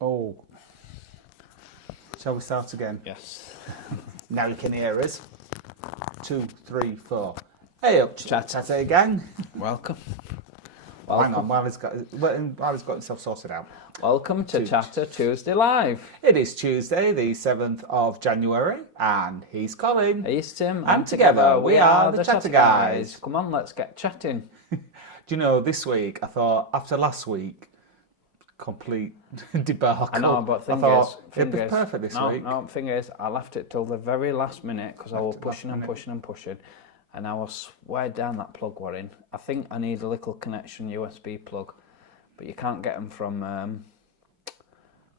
Oh, shall we start again? Yes. Now you can hear us. 2, 3, 4. Hey up, Chatty gang. Welcome. Hang on, while he's got himself sorted out. Welcome to Chatter Tuesday Live. It is Tuesday, the 7th of January, and he's Colin. He's Tim. And together we are the Chatter Guys. Come on, let's get chatting. Do you know, this week, I thought, after last week, complete debacle. I know, but it'd be perfect this week. No, thing is, I left it till the very last minute because I was pushing and pushing. And I was way down that plug we're in. I think I need a little connection USB plug, but you can't get them from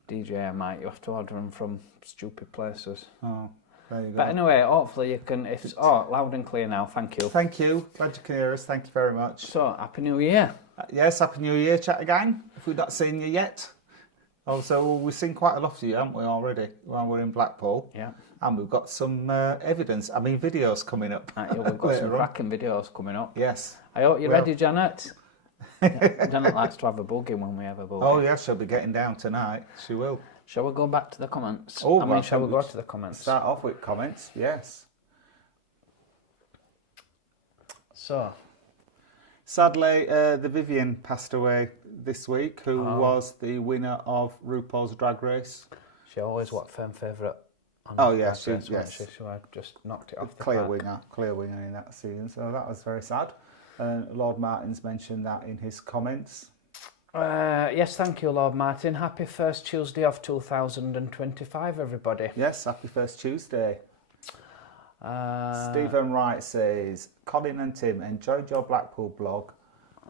DJI. You have to order them from stupid places. Oh, there you go. But anyway, hopefully you can. It's loud and clear now. Thank you. Thank you. Glad you can hear us. Thank you very much. So, Happy New Year. Yes, Happy New Year, Chat Gang. If we've not seen you yet. Also, we've seen quite a lot of you, haven't we, already, while we're in Blackpool? Yeah. And we've got some videos coming up. Yeah, we've got some cracking videos coming up. Yes. I hope you're ready, Janet. Janet likes to have a boogie when we have a boogie. Oh, yes, she'll be getting down tonight. She will. Shall we go back to the comments? Oh, shall we go to the comments? Start off with comments, yes. So. Sadly, the Vivian passed away this week, who was the winner of RuPaul's Drag Race. She always what fan favourite. Oh yeah, she so I just knocked it off the clear park. Clear winner in that season. So that was very sad. Lord Martin's mentioned that in his comments. Yes, thank you, Lord Martin. Happy first Tuesday of 2025, everybody. Yes, happy first Tuesday. Stephen Wright says, Colin and Tim, enjoyed your Blackpool blog.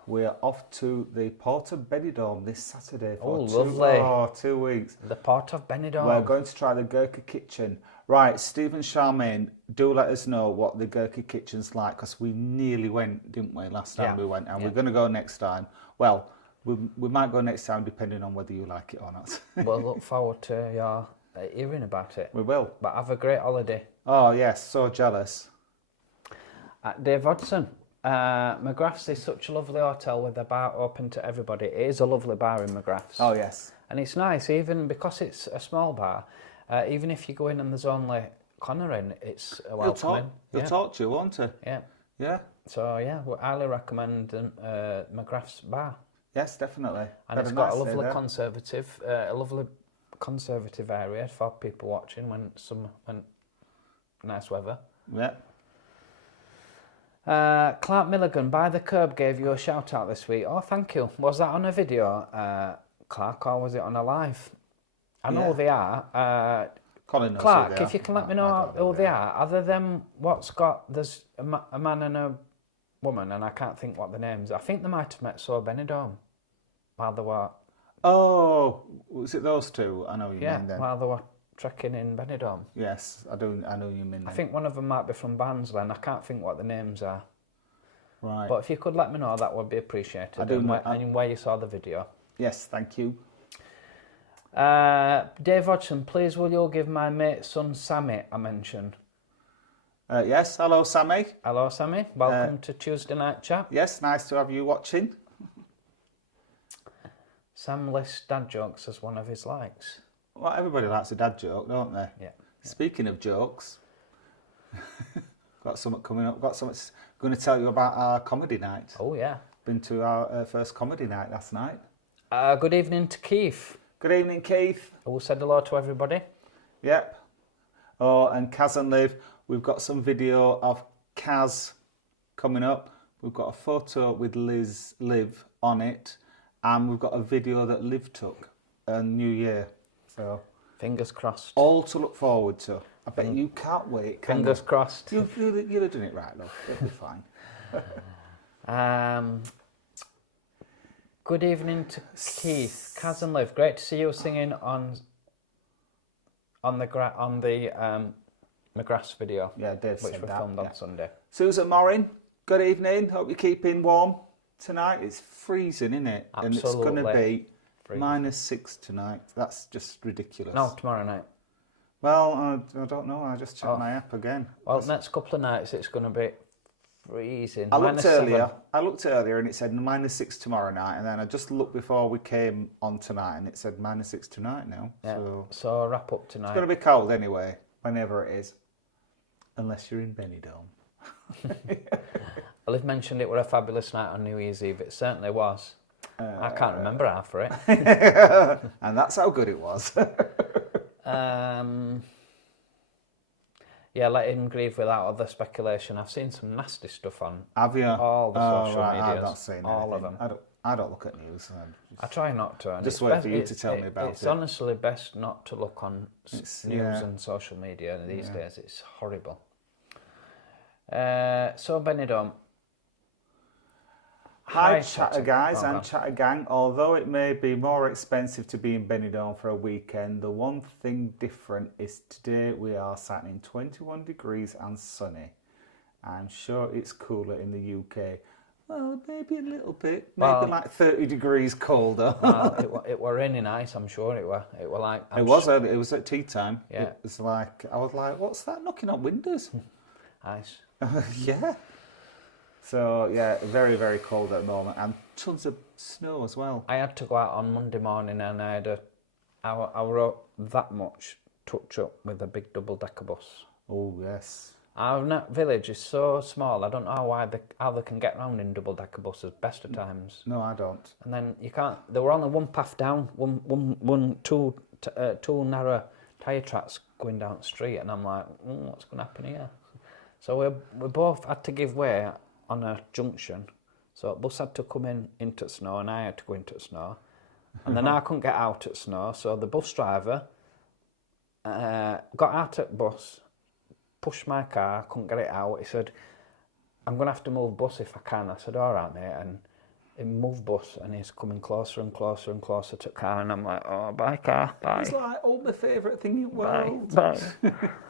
We're off to the Port of Benidorm this Saturday for lovely. 2 weeks. The Port of Benidorm. We're going to try the Gherkin Kitchen. Right, Stephen Charmaine, do let us know what the Gherkin Kitchen's like, because we nearly went, didn't we, last time we went, and we're going to go next time. Well, we might go next time depending on whether you like it or not. We'll look forward to your hearing about it. We will. But have a great holiday. Oh, yes, so jealous. Dave Hodgson, McGrath's is such a lovely hotel with a bar open to everybody. It is a lovely bar in McGrath's. Oh, yes. And it's nice, even because it's a small bar, even if you go in and there's only Connor in, it's a welcoming. He'll talk to you, won't he? Yeah. Yeah. So, yeah, we highly recommend McGrath's bar. Yes, definitely. And it's got a lovely conservative area for people watching when nice weather. Yeah. Clark Milligan, By the Curb, gave you a shout out this week. Oh, thank you. Was that on a video, Clark, or was it on a live? I know who they are. Colin knows Clark, who they if you can let me know who they are, other than there's a man and a woman, and I can't think what the names are. I think they might have met So Benidorm while they were. Oh, was it those two? I know you mean then. While they were trekking in Benidorm. Yes, I know you mean then. I think one of them might be from Barnsley, and I can't think what the names are. Right. But if you could let me know, that would be appreciated. And where you saw the video. Yes, thank you. Dave Hodgson, please will you give my mate's son Sammy a mention? Yes, hello Sammy. Hello Sammy, welcome to Tuesday Night Chat. Yes, nice to have you watching. Sam lists dad jokes as one of his likes. Well, everybody likes a dad joke, don't they? Yeah. Speaking of jokes, got something coming up. Got something going to tell you about our comedy night. Oh yeah. Been to our first comedy night last night. Good evening to Keith. Good evening, Keith. Who said hello to everybody? Yep. Oh, and Kaz and Liv, we've got some video of Kaz coming up. We've got a photo with Liv on it, and we've got a video that Liv took on New Year. So fingers crossed. All to look forward to. I bet you can't wait. Fingers crossed. You'll have done it right, love. It'll be fine. Good evening to Keith, Kaz and Liv. Great to see you singing on the McGrath's video. Yeah, Dave which said we that, filmed on Sunday. Susan Morin, good evening. Hope you're keeping warm tonight. It's freezing, isn't it? Absolutely. And it's going to be freezing. -6 tonight. That's just ridiculous. No, tomorrow night. Well, I don't know. I just checked my app again. Well, next couple of nights it's going to be freezing. I looked -7. earlier and it said -6 tomorrow night, and then I just looked before we came on tonight and it said -6 tonight now. Yeah. So So I'll wrap up it's tonight. going to be cold anyway, whenever it is. Unless you're in Benidorm. Well, I've mentioned it were a fabulous night on New Year's Eve. It certainly was. I can't remember half of it. And that's how good it was. Yeah, let him grieve without other speculation. I've seen some nasty stuff on Have you? all the social right, medias. I've not seen all of anything. them. I don't look at news. I try not to. And Just it's wait best, for you to tell me about It's it. honestly best not to look on news yeah. and social media these days. It's horrible. So Benidorm. Hi, chatter guys Oh, and God. chatter gang. Although it may be more expensive to be in Benidorm for a weekend, the one thing different is today we are sat in 21 degrees and sunny. I'm sure it's cooler in the UK. Well, maybe a little bit. Maybe like 30 degrees colder. It were raining nice, I'm sure it were. It were like... It was early. It was at tea time. Yeah. It was like, I was like, what's that knocking on windows? Nice. Yeah. So, yeah, very, very cold at the moment. And tons of snow as well. I had to go out on Monday morning and I wrote that much touch up with a big double-decker bus. Oh, yes. Our village is so small, I don't know how they can get around in double-decker buses, best of times. No, I don't. And then you can't, there were only one path down, two narrow tyre tracks going down the street, and I'm like, what's going to happen here? So we both had to give way on a junction. So the bus had to come into the snow, and I had to go into the snow. And then I couldn't get out at snow, so the bus driver got out at the bus, pushed my car, couldn't get it out. He said, I'm going to have to move bus if I can. I said, all right, mate. And he moved bus, and he's coming closer and closer and closer to the car, and I'm like, oh, bye, car, bye. It's like, oh, my favourite thing in the world. Bye.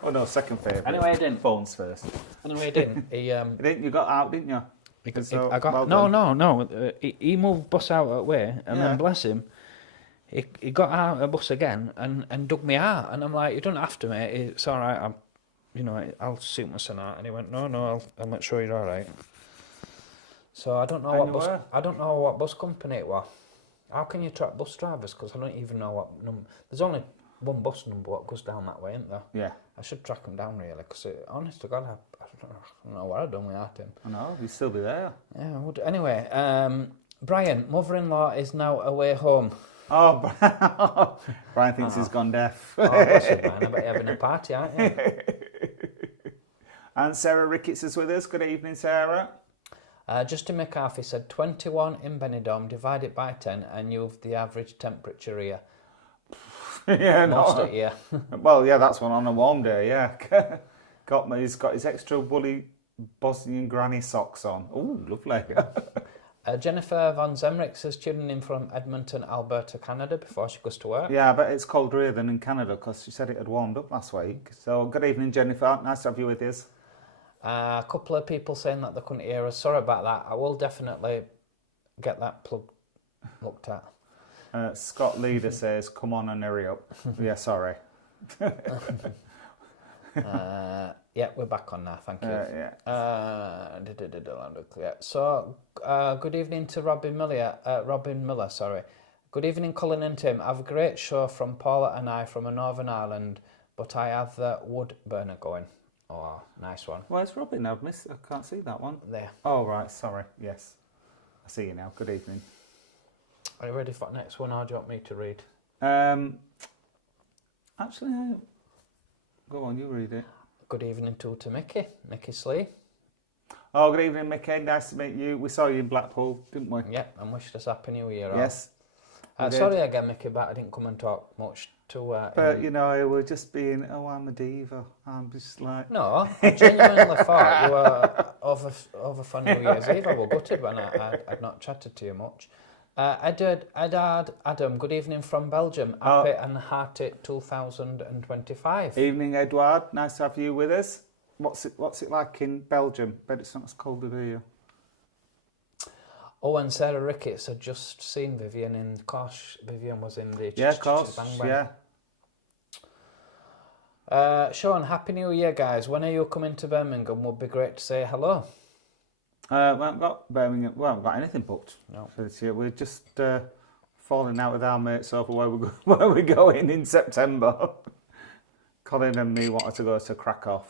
Oh, no, second favourite. Anyway, I didn't. Phones first. Anyway, he didn't. You got out, didn't you? He moved bus out of the way, and then bless him, he got out of the bus again and dug me out, and I'm like, you don't have to, mate. It's all right. I'll suit my son out. And he went, no, I'll make sure you're all right. So I don't know what bus company it was. How can you track bus drivers? Because I don't even know what number. There's only one bus number what goes down that way, isn't there? Yeah. I should track them down really, because honest to God, I don't know what I'd done without him. I know, he'd still be there. Yeah, I would. Anyway, Brian, mother-in-law is now away home. Oh, Brian thinks he's gone deaf. Oh, bless you, Brian. I bet you're having a party, aren't you? And Sarah Ricketts is with us. Good evening, Sarah. Justin McCarthy said 21 in Benidorm, divide it by 10, and you've the average temperature here. Yeah, Most of it, Well, yeah, that's one on a warm day, yeah. He's got his extra woolly Bosnian granny socks on. Oh, lovely. Jennifer Von Zemrix is tuning in from Edmonton, Alberta, Canada, before she goes to work. Yeah, but it's colder here than in Canada because she said it had warmed up last week. So, good evening, Jennifer. Nice to have you with us. A couple of people saying that they couldn't hear us. Sorry about that. I will definitely get that plug looked at. Scott Leader says, come on and hurry up. Yeah, sorry. Yeah, we're back on now, thank you. Yeah. So, good evening to Robin Miller, sorry. Good evening, Colin and Tim. I have a great show from Paula and I from a Northern Ireland, but I have the wood burner going. Oh, nice one. Where's Robin? I can't see that one. There. Oh, right, sorry. Yes. I see you now. Good evening. Are you ready for the next one, or do you want me to read? Actually, go on, you read it. Good evening to Mickey Slee. Oh, good evening, Mickey. Nice to meet you. We saw you in Blackpool, didn't we? Yeah, and wished us Happy New Year. Yes. Sorry again, Mickey, but I didn't come and talk much to... but, we're just being, I'm a diva. I'm just like... No, I genuinely thought you were over for New Year's Eve. I was gutted when I'd not chatted to you much. Adam, good evening from Belgium. Happy and hearty 2025. Evening, Edward. Nice to have you with us. What's it like in Belgium? Bet it's not as cold as here. Oh, and Sarah Ricketts had just seen Vivian in Kosh. Vivian was in the... Yeah, of course, yeah. Sean, Happy New Year, guys. When are you coming to Birmingham? Would be great to say hello. We haven't got Birmingham. We haven't got anything booked No. for this year. We're just falling out with our mates over where we're going in September. Colin and me wanted to go to Krakow,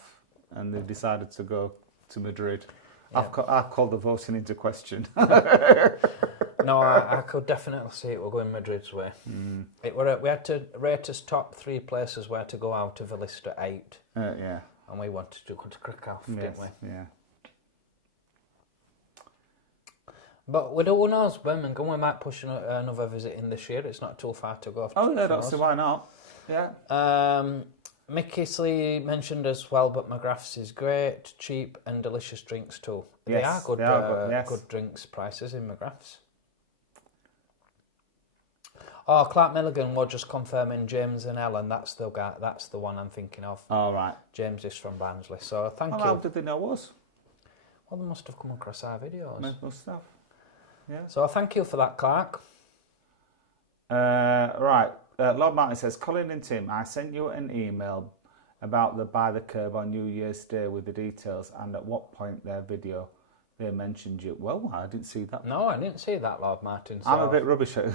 and they decided to go to Madrid. Yeah. I've called the voting into question. No, I could definitely see it. We're going Madrid's way. We had to rate us top 3 places where to go out of a list at 8. Yeah. And we wanted to go to Krakow, didn't we? Yeah. But who knows, Birmingham, we might push another visit in this year. It's not too far to go. Oh, yeah, that's why not. Yeah. Mickey Slee mentioned as well, but McGrath's is great, cheap and delicious drinks too. Yes, they are good, they are good, yes. good drinks prices in McGrath's. Oh, Clark Milligan was just confirming James and Ellen. That's the guy. That's the one I'm thinking of. All right. James is from Barnsley. So thank you. How did they know us? Well, they must have come across our videos. Must have. Yeah. So thank you for that, Clark. Right. Lord Martin says, Colin and Tim, I sent you an email about the By the Curb on New Year's Day with the details and at what point their video they mentioned you. Well, I didn't see that. No, I didn't see that, Lord Martin. So I'm a bit rubbish at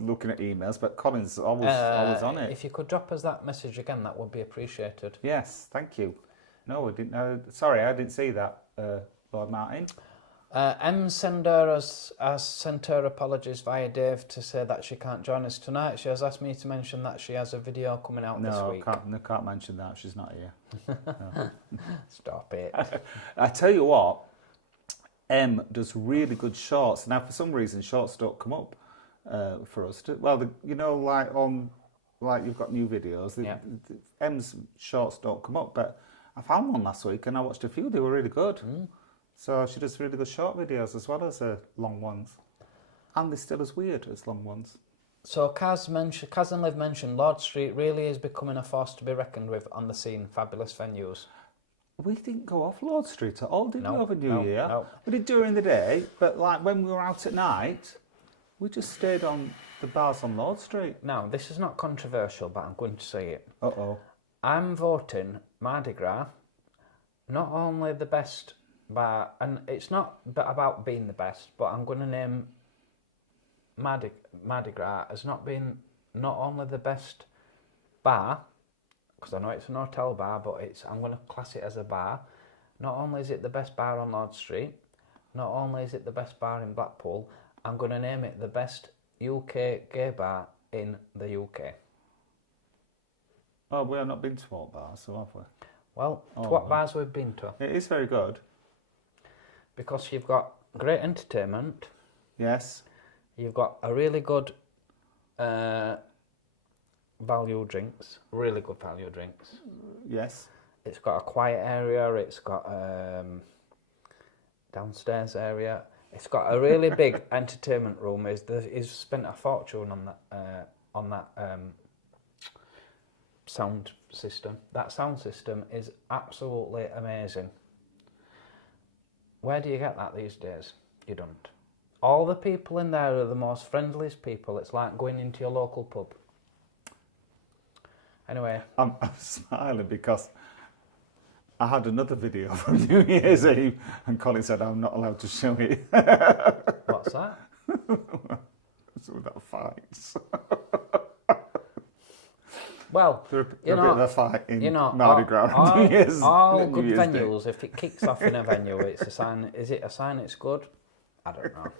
looking at emails, but Colin's always on it. If you could drop us that message again, that would be appreciated. Yes, thank you. No, I didn't. Sorry, I didn't see that, Lord Martin. M. Sender has sent her apologies via Dave to say that she can't join us tonight. She has asked me to mention that she has a video coming out this week. No, can't mention that. She's not here. No. Stop it. I tell you what, M does really good shorts. Now, for some reason, shorts don't come up for us. Well, like you've got new videos. M's shorts don't come up, but I found one last week and I watched a few. They were really good. So she does really good short videos as well as long ones. And they're still as weird as long ones. So Kaz and Liv mentioned Lord Street really is becoming a force to be reckoned with on the scene. Fabulous venues. We didn't go off Lord Street at all, did we, over New Year? No. We did during the day, but like when we were out at night, we just stayed on the bars on Lord Street. Now, this is not controversial, but I'm going to say it. Uh-oh. I'm voting Mardi Gras not only the best bar, and it's not about being the best, but I'm going to name Mardi Gras as not being not only the best bar, because I know it's an hotel bar, but I'm going to class it as a bar. Not only is it the best bar on Lord Street, not only is it the best bar in Blackpool, I'm going to name it the best UK gay bar in the UK. Oh, we have not been to all bars, so have we? Well, to what bars we've been to. It is very good. Because you've got great entertainment. Yes. You've got a really good value drinks. Really good value drinks. Yes. It's got a quiet area. It's got downstairs area. It's got a really big entertainment room. He's spent a fortune on that sound system. That sound system is absolutely amazing. Where do you get that these days? You don't. All the people in there are the most friendliest people. It's like going into your local pub. Anyway. I'm smiling because I had another video from New Year's Eve and Colin said I'm not allowed to show it. What's that? It's about fights. Well, There's a bit of a fight in Mardi Gras. All good venues, if it kicks off in a venue, it's a sign. Is it a sign it's good? I don't know.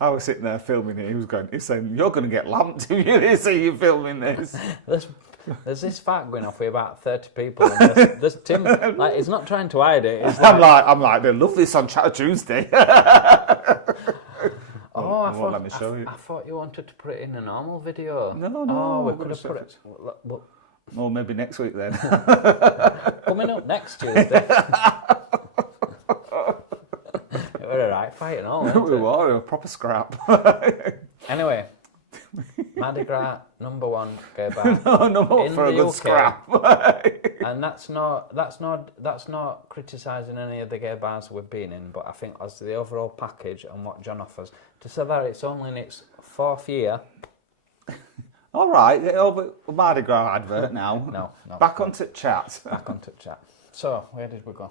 I was sitting there filming it. He's saying, "You're going to get lamped if you see you filming this." There's this fight going off with about 30 people. And there's Tim. Like, he's not trying to hide it. I'm like, they love this on Chatter Tuesday. Oh, I thought you wanted to put it in a normal video. No. Oh, we could have put it. Well, maybe next week then. Coming up next Tuesday. We're a right fight and all. We were a proper scrap. Anyway, Mardi Gras #1 gay bar. No, in for a good UK. scrap. And that's not criticising any of the gay bars we've been in, but I think as the overall package and what John offers, to say that it's only in its 4th year. All right, over Mardi Gras advert now. No. Back onto chat. Back onto chat. So, where did we go?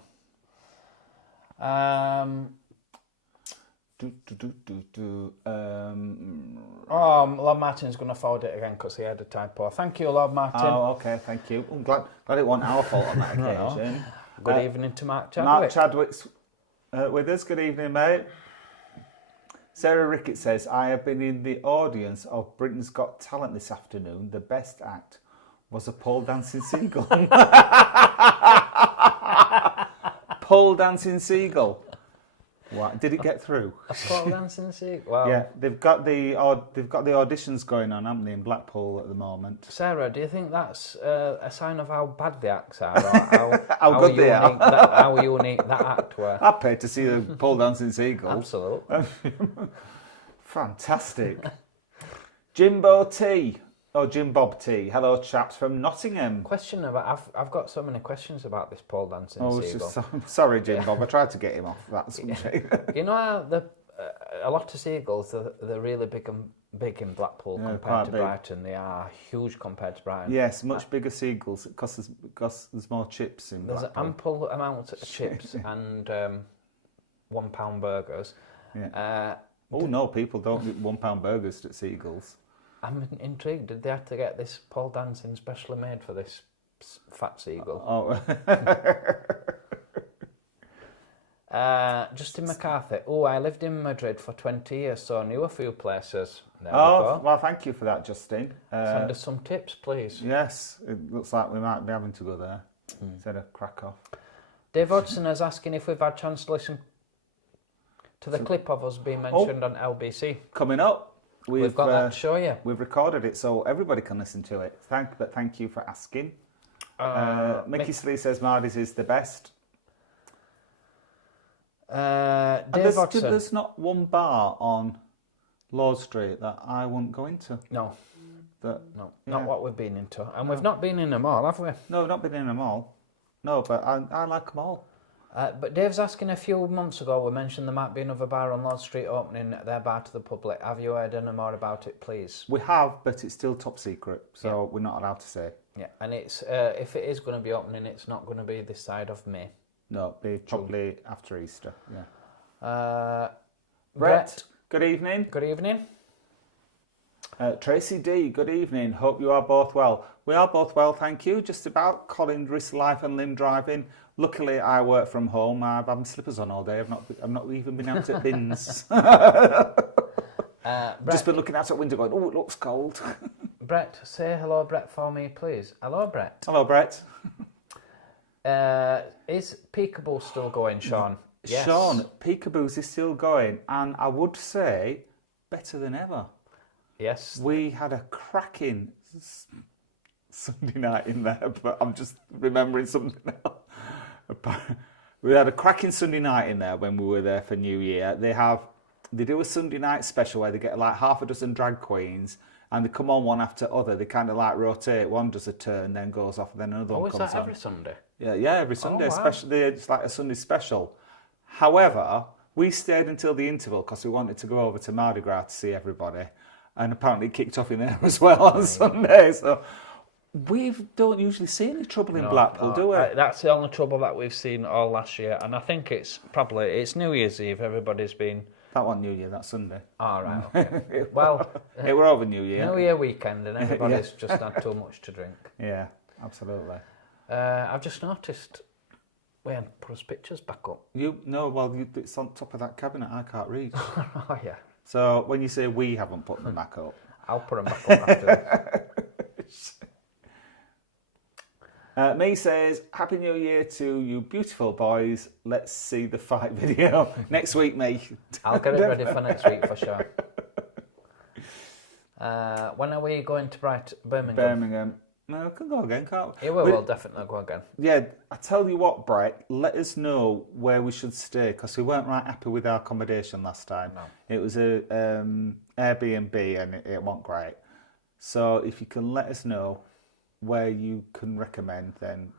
Lord Martin's going to forward it again because he had a typo. Thank you, Lord Martin. Oh, okay, thank you. I'm glad it wasn't our fault on that occasion. Good evening to Mark Chadwick. Mark Chadwick's with us. Good evening, mate. Sarah Rickett says, I have been in the audience of Britain's Got Talent this afternoon. The best act was a pole dancing seagull. Pole dancing seagull. What? Did it get through? A pole dancing seagull? Wow. Yeah, they've got the auditions going on, haven't they, in Blackpool at the moment. Sarah, do you think that's a sign of how bad the acts are, or how good they are? How unique that act were? I paid to see the pole dancing seagull. Absolutely. Fantastic. Jimbo T. Oh, Jim Bob T. Hello, chaps from Nottingham. Question about I've got so many questions about this pole dancing seagull. Sorry, Jim Bob. I tried to get him off that subject. You know how a lot of seagulls they're really big in Blackpool compared to Brighton. They are huge compared to Brighton. Yes, much bigger seagulls because there's more chips in Blackpool. There's an ample amount of chips and £1 burgers. Yeah. No, people don't eat £1 burgers at Seagulls. I'm intrigued. Did they have to get this pole dancing specially made for this fat seagull? Justin McCarthy. Oh, I lived in Madrid for 20 years, so I knew a few places. There we go. Well, thank you for that, Justin. Send us some tips, please. Yes, it looks like we might be having to go there instead of Krakow. Dave Hudson is asking if we've had a chance to listen to the clip of us being mentioned on LBC. Coming up. We've got that to show you. We've recorded it, so everybody can listen to it. Thank you for asking. Mickey Slee says Mardy's is the best. Dave Hudson. There's not one bar on Lord Street that I wouldn't go into. No. Not what we've been into. And we've not been in them all, have we? No, we've not been in them all. No, but I like them all. But Dave's asking a few months ago, we mentioned there might be another bar on Lord Street opening their bar to the public. Have you heard any more about it, please? We have, but it's still top secret, so we're not allowed to say. Yeah, and it's if it is going to be opening, it's not going to be this side of May. No, it'll be probably after Easter, yeah. Brett, good evening. Good evening. Tracy D, good evening. Hope you are both well. We are both well, thank you. Just about. Colin risks life and limb driving. Luckily, I work from home. I've had my slippers on all day. I've not even been out at bins. Just been looking out that window going, oh, it looks cold. Brett, say hello, Brett, for me, please. Hello, Brett. Hello, Brett. Is Peekaboo still going, Sean? Yes. Sean, Peekaboo's is still going, and I would say better than ever. Yes. We had a cracking Sunday night in there, but I'm just remembering something else. We had a cracking Sunday night in there when we were there for New Year. They do a Sunday night special where they get like half a dozen drag queens and they come on one after other. They kind of like rotate. One does a turn, then goes off, and then another one comes on. Oh, is that every Sunday? Yeah, every Sunday. Oh, wow. Especially, it's like a Sunday special. However, we stayed until the interval because we wanted to go over to Mardi Gras to see everybody. And apparently it kicked off in there as well on Sunday. So we don't usually see any trouble in Blackpool, do we? That's the only trouble that we've seen all last year. And I think it's New Year's Eve. Everybody's been... That wasn't New Year, that's Sunday. All right, okay. Well... it were over New Year. New Year weekend and everybody's just had too much to drink. Yeah, absolutely. I've just noticed we haven't put his pictures back up. It's on top of that cabinet I can't reach. Oh, yeah. So when you say we haven't put them back up... I'll put them back up after this. Me says, Happy New Year to you beautiful boys. Let's see the fight video next week, me. I'll get it ready for next week for sure. When are we going to Birmingham? No, we can go again, can't we? Yeah, we'll definitely go again. Yeah, I tell you what, Brett, let us know where we should stay because we weren't right happy with our accommodation last time. No. It was a Airbnb and it wasn't great. So if you can let us know where you can recommend, then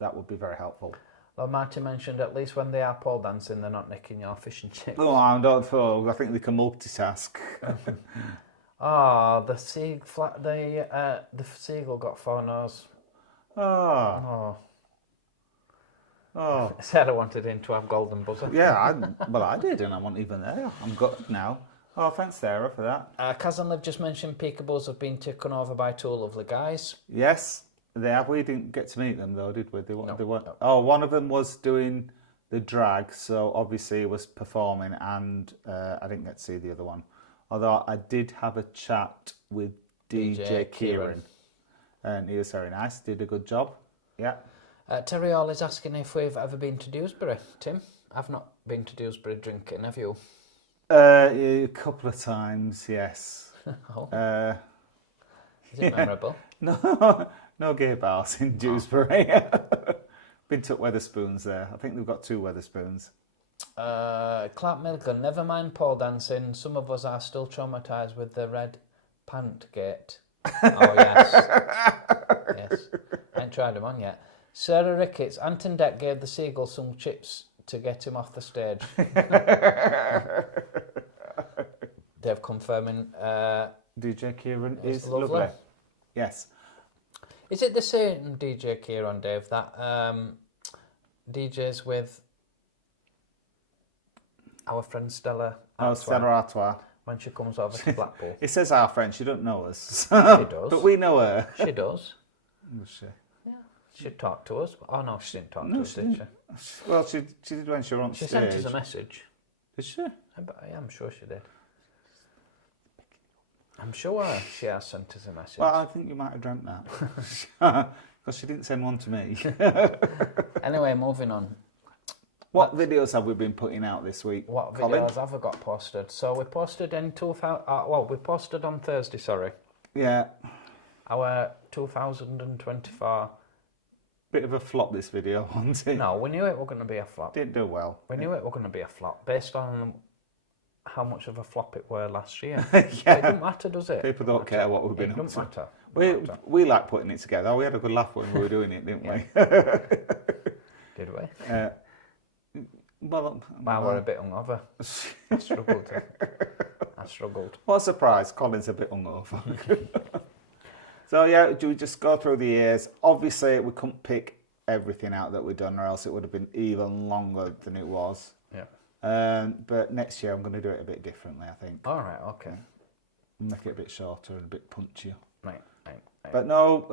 that would be very helpful. Well, Marty mentioned at least when they are pole dancing, they're not nicking your fish and chips. Oh, I don't know. I think they can multitask. The seagull got 4 nose. Oh. Oh, Sarah wanted him to have golden buzzer. yeah, I did, and I wasn't even there. I'm gutted now. Oh, thanks, Sarah, for that. Kaz and Liv just mentioned Peekaboos have been taken over by two lovely guys. Yes, they have. We didn't get to meet them, though, did we? They weren't. No. Oh, one of them was doing the drag, so obviously he was performing, and I didn't get to see the other one. Although I did have a chat with DJ Kieran, and he was very nice, did a good job. Yeah. Terry Hall is asking if we've ever been to Dewsbury. Tim, I've not been to Dewsbury drinking, have you? A couple of times, yes. Oh. Is it memorable? No gay bars in Dewsbury. Been to Weatherspoons there. I think they've got 2 Weatherspoons. Clark Milligan, never mind pole dancing. Some of us are still traumatised with the red pant gate. Oh, yes. Yes. I ain't tried them on yet. Sarah Ricketts, Anton Deck gave the seagull some chips to get him off the stage. Dave confirming. DJ Kieran is lovely. lovely. Yes. Is it the same DJ Kieran, Dave, that DJs with our friend Stella Artois, Stella Artois. when she comes over to Blackpool? It says our friend, she don't know us. She does. But we know her. She does. Does she? Yeah. She talked to us. Oh, no, she didn't talk to us, did she? Well, she did when she was on She stage. sent us a message. Did she? I'm sure she did. I'm sure she has sent us a message. Well, I think you might have dreamt that. Because she didn't send one to me. Anyway, moving on. What videos have we been putting out this week, What Colin? videos have I got posted? So we posted in 2000. We posted on Thursday. Sorry, Yeah. our 2024. Bit of a flop, this video, wasn't it? No, we knew it was going to be a flop. Didn't do well. We knew it was going to be a flop based on how much of a flop it were last year. Yeah. It doesn't matter, does it? People don't care what we've been It up doesn't to. matter. We like putting it together. We had a good laugh when we were doing it, didn't we? Did we? Well, We're a bit hungover. I struggled. What a surprise. Colin's a bit hungover. So, yeah, do we just go through the years? Obviously, we couldn't pick everything out that we've done, or else it would have been even longer than it was. Yeah. But next year, I'm going to do it a bit differently, I think. All right. Okay. Make it a bit shorter and a bit punchier. Right. But no,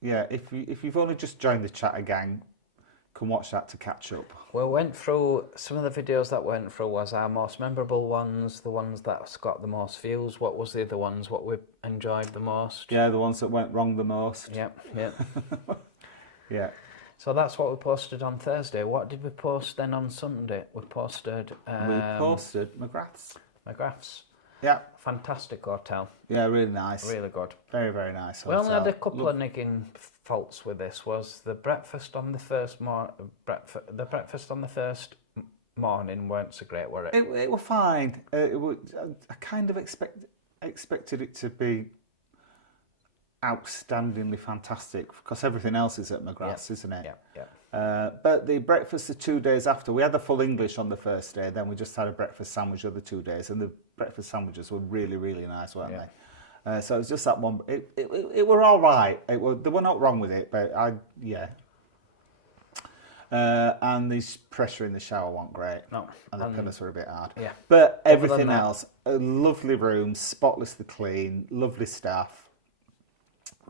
yeah, if you've only just joined the Chatter Gang, can watch that to catch up. We went through some of the videos that went through was our most memorable ones, the ones that's got the most views. What was the other ones? What we enjoyed the most? Yeah, the ones that went wrong the most. Yep. Yeah. So that's what we posted on Thursday. What did we post then on Sunday? We posted McGrath's. McGrath's. Yeah. Fantastic hotel. Yeah, really nice. Really good. Very, very nice We hotel. only had a couple of nigging faults with this. Was the breakfast on the first morning weren't so great, were it? It was fine. I kind of expected it to be outstandingly fantastic because everything else is at McGrath's, isn't it? Yeah. But the breakfast the 2 days after, we had the full English on the first day, then we just had a breakfast sandwich the other 2 days, and the breakfast sandwiches were really, really nice, weren't they? So it was just that one. It were all right. They were not wrong with it, but and the pressure in the shower wasn't great. No. And the pillows were a bit hard. Yeah. But everything else, a lovely room, spotlessly clean, lovely staff,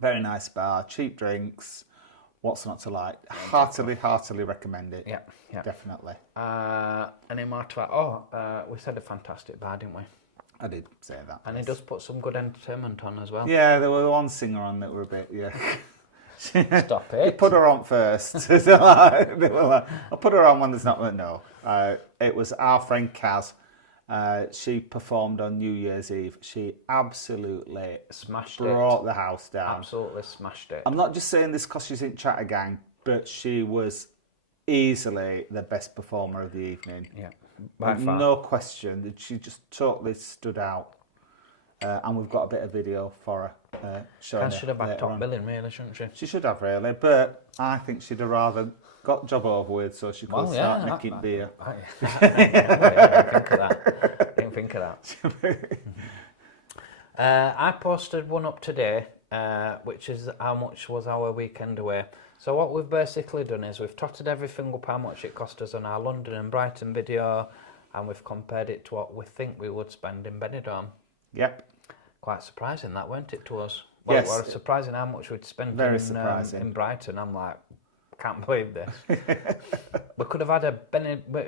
very nice bar, cheap drinks. What's not to like? Heartily recommend it. Yeah. Definitely. Any more to add? We said a fantastic bar, didn't we? I did say that. And it does put some good entertainment on as well. Yeah, there was one singer on that were a bit, Stop it. You put her on first. They were like, I'll put her on when there's not. No. It was our friend Kaz. She performed on New Year's Eve. She absolutely brought the house down. Absolutely smashed it. I'm not just saying this because she's in Chatter Gang, but she was easily the best performer of the evening. Yeah, by far. No question. She just totally stood out. And we've got a bit of video for her showing Kaz should have had top billing, really, shouldn't she? She should have, really, but I think she'd have rather got job over with so she could start making beer. I didn't think of that. I posted one up today which is how much was our weekend away. So what we've basically done is we've totted everything up how much it cost us on our London and Brighton video, and we've compared it to what we think we would spend in Benidorm. Yep. Quite surprising that, weren't it, to us? Well, Yes. it was surprising how much we'd spent in Brighton. I'm like, can't believe this. We could have had a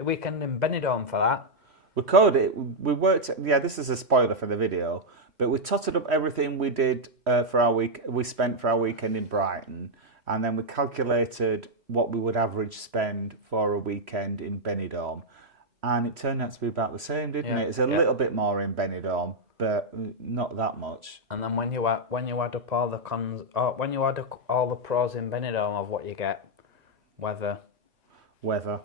weekend in Benidorm for that. We could. We worked. Yeah, this is a spoiler for the video, but we totted up everything we did for our week. We spent for our weekend in Brighton, and then we calculated what we would average spend for a weekend in Benidorm, and it turned out to be about the same, didn't it? It's a little bit more in Benidorm, but not that much. And then when you add up all the cons, or when you add up all the pros in Benidorm of what you get, weather. Weather,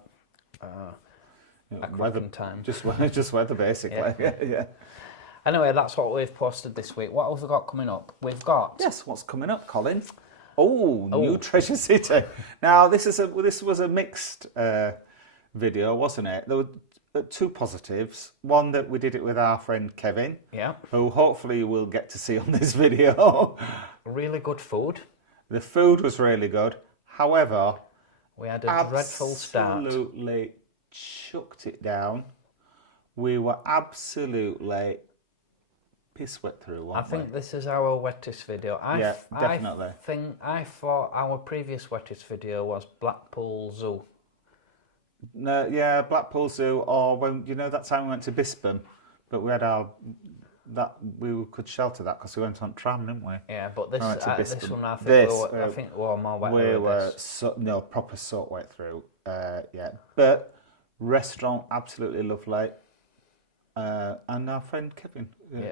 Time. just weather, basically. Yeah. Anyway, that's what we've posted this week. What have we got coming up? We've got... Yes, what's coming up, Colin? New Treasure City. Now, this was a mixed video, wasn't it? There were two positives. One, that we did it with our friend Kevin, who hopefully you will get to see on this video. Really good food. The food was really good. However, we had a dreadful start. Absolutely chucked it down. We were absolutely piss wet through. I think this is our wettest video. Definitely. I thought our previous wettest video was Blackpool Zoo. No, yeah, Blackpool Zoo, or when that time we went to Bispham, but we had we could shelter that because we went on tram, didn't we? Yeah, but this one I think we were more wet. We were proper soak wet through. But restaurant absolutely lovely, and our friend Kevin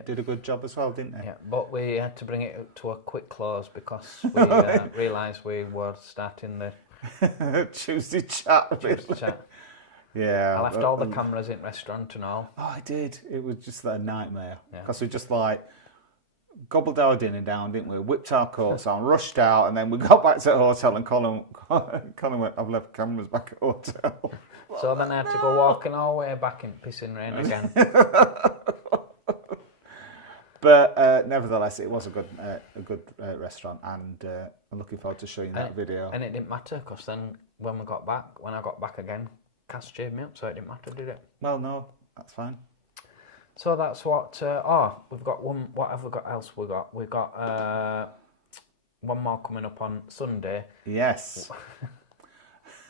did a good job as well, didn't he? Yeah, but we had to bring it to a quick close because we realised we were starting the Tuesday chat. Yeah. I left all the cameras in restaurant and all. Oh, I did. It was just a nightmare. Because we just gobbled our dinner down, didn't we? Whipped our coats on, rushed out, and then we got back to the hotel and Colin went, I've left cameras back at the hotel. So then I had to go walking all the way back in pissing rain again. But nevertheless, it was a good restaurant, and I'm looking forward to showing that video. And it didn't matter because then when I got back again, Cass cheered me up, so it didn't matter, did it? Well, no, that's fine. So that's what. We've got one. What have we got else? We've got one more coming up on Sunday. Yes.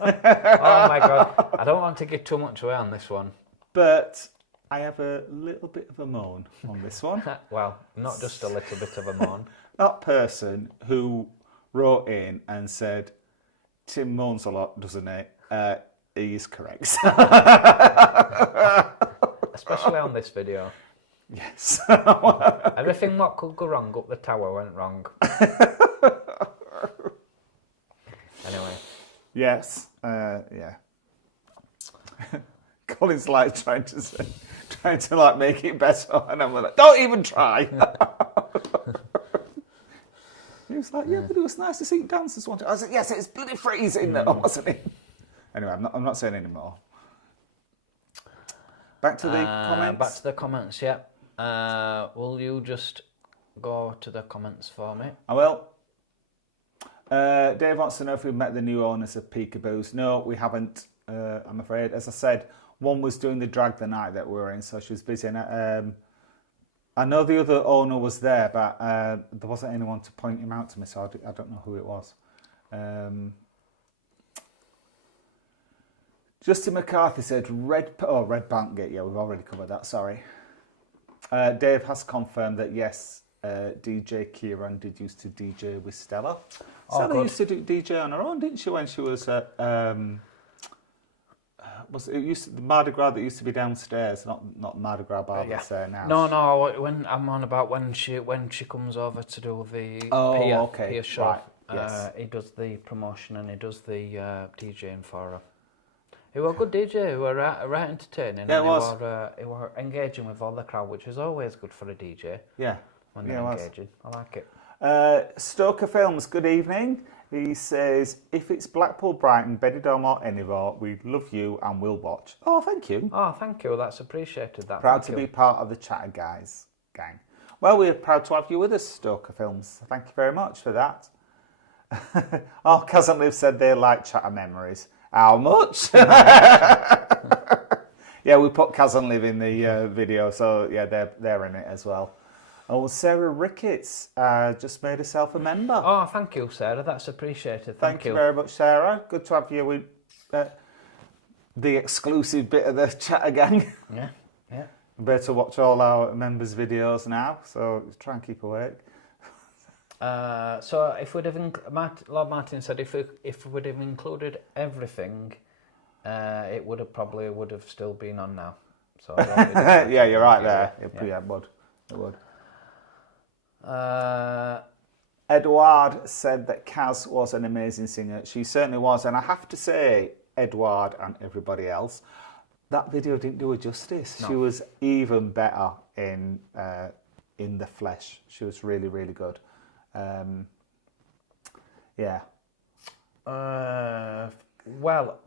Oh my God! I don't want to give too much away on this one, but I have a little bit of a moan on this one. Well, not just a little bit of a moan. That person who wrote in and said, Tim moans a lot, doesn't he? He is correct. Especially on this video. Yes. Everything what could go wrong up the tower went wrong. Anyway. Yes. Yeah. Colin's trying to make it better, and I'm like, don't even try. He was like, yeah, but it was nice to see you dance this one time. I was like, yes, it's bloody freezing though, wasn't it? Anyway, I'm not saying any more. Back to the comments. Back to the comments, yeah. Will you just go to the comments for me? I will. Dave wants to know if we've met the new owners of Peekaboos. No, we haven't, I'm afraid. As I said, one was doing the drag the night that we were in, so she was busy. And I know the other owner was there, but there wasn't anyone to point him out to me, so I don't know who it was. Justin McCarthy said Red Bankgate. Yeah, we've already covered that, sorry. Dave has confirmed that, yes, DJ Kieran did used to DJ with Stella. Stella used to do DJ on her own, didn't she, when she was at... the Mardi Gras that used to be downstairs, not Mardi Gras bar that's there now. No. When I'm on about when she comes over to do the Pia show, right. Yes. he does the promotion and he does the DJing for her. He was a good DJ. He was right entertaining. Yeah, and he was engaging with all the crowd, which is always good for a DJ. Yeah, when they're engaging. I like it. Stoker Films, good evening. He says, if it's Blackpool, Brighton, Benidorm or Enivore, we love you and we'll watch. Oh, thank you. Oh, thank you. That's appreciated. Proud to be part of the Chatter Guys gang. Well, we're proud to have you with us, Stoker Films. Thank you very much for that. Oh, Kaz and Liv said they like Chatter Memories. How much? Yeah, we put Kaz and Liv in the video, so yeah, they're in it as well. Oh, Sarah Ricketts just made herself a member. Oh, thank you, Sarah. That's appreciated. Thank you very much, Sarah. Good to have you with the exclusive bit of the Chatter Gang. Yeah. Better watch all our members' videos now, so try and keep awake. So if we'd have, Lord Martin said if we'd have included everything, it would have still been on now. So I don't really yeah, you're right there. It would. Edward said that Kaz was an amazing singer. She certainly was, and I have to say, Edward and everybody else, that video didn't do her justice. No. She was even better in the flesh. She was really, really good. Yeah. Well,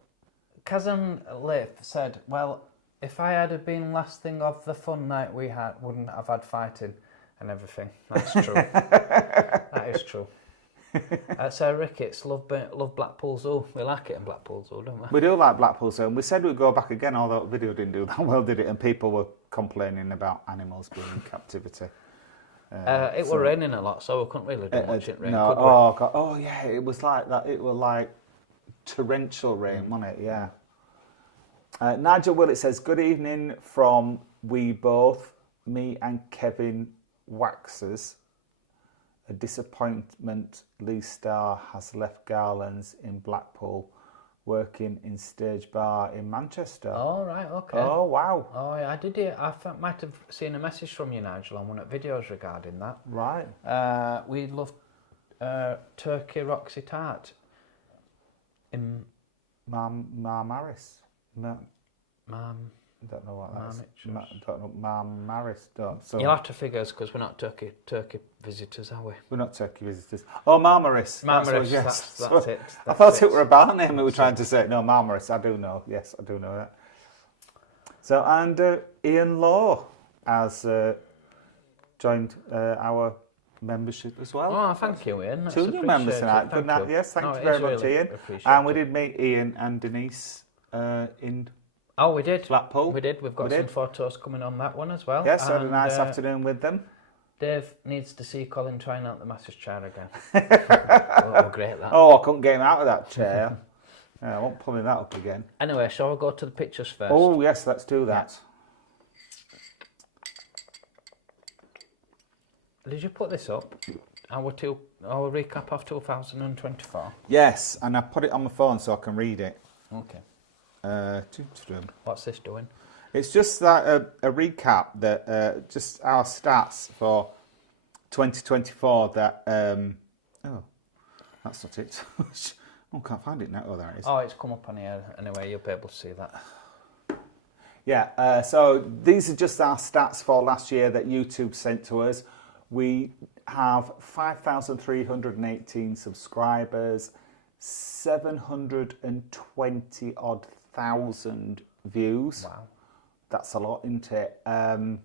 Cousin Liv said, well, if I had been last thing of the fun night we had, wouldn't have had fighting and everything. That's true. That is true. Sarah Ricketts, love Blackpool Zoo. We like it in Blackpool Zoo, don't we? We do like Blackpool Zoo, and we said we'd go back again, although the video didn't do that well, did it? And people were complaining about animals being in captivity. It were raining a lot, so we couldn't really do much. It rained. No, oh God, oh yeah, it was like that. It was like torrential rain, wasn't it? Yeah. Nigel Willett says, "Good evening from we both, me and Kevin Waxers. A disappointment. Lee Starr has left Garland's in Blackpool, working in Stage Bar in Manchester." Oh, right, okay. Oh, wow. Oh, yeah, I did hear. I might have seen a message from you, Nigel, on one of the videos regarding that. Right. We love Turkey Roxy Tart. In Marmaris. I don't know what that is. Don't know. Marmaris. So you'll have to figure us because we're not Turkey visitors, are we? We're not Turkey visitors. Oh, Marmaris. Marmaris, yes. That's it. I thought it were a bar name we were trying to say. No, Marmaris. I do know. Yes, I do know that. So, and Ian Law has joined our membership as well. Oh, thank you, Ian. That's 2 new members tonight. Good night. Yes, thank you very much, Ian. And we did meet Ian and Denise in we did. Blackpool. We did. We've got some photos coming on that one as well. Yes, had a nice afternoon with them. Dave needs to see Colin trying out the massage chair again. Great that. Oh, I couldn't get him out of that chair. I won't pull that up again. Anyway, shall we go to the pictures first? Oh, yes, let's do that. Yeah. Did you put this up? Our recap of 2024? Yes, and I put it on my phone so I can read it. Okay. What's this doing? It's just that a recap that just our stats for 2024. That that's not it. I can't find it now. Oh, there it is. Oh, it's come up on here anyway. You'll be able to see that. Yeah. So these are just our stats for last year that YouTube sent to us. We have 5,318 subscribers, 720 odd thousand views. Wow. That's a lot, isn't it? Nearly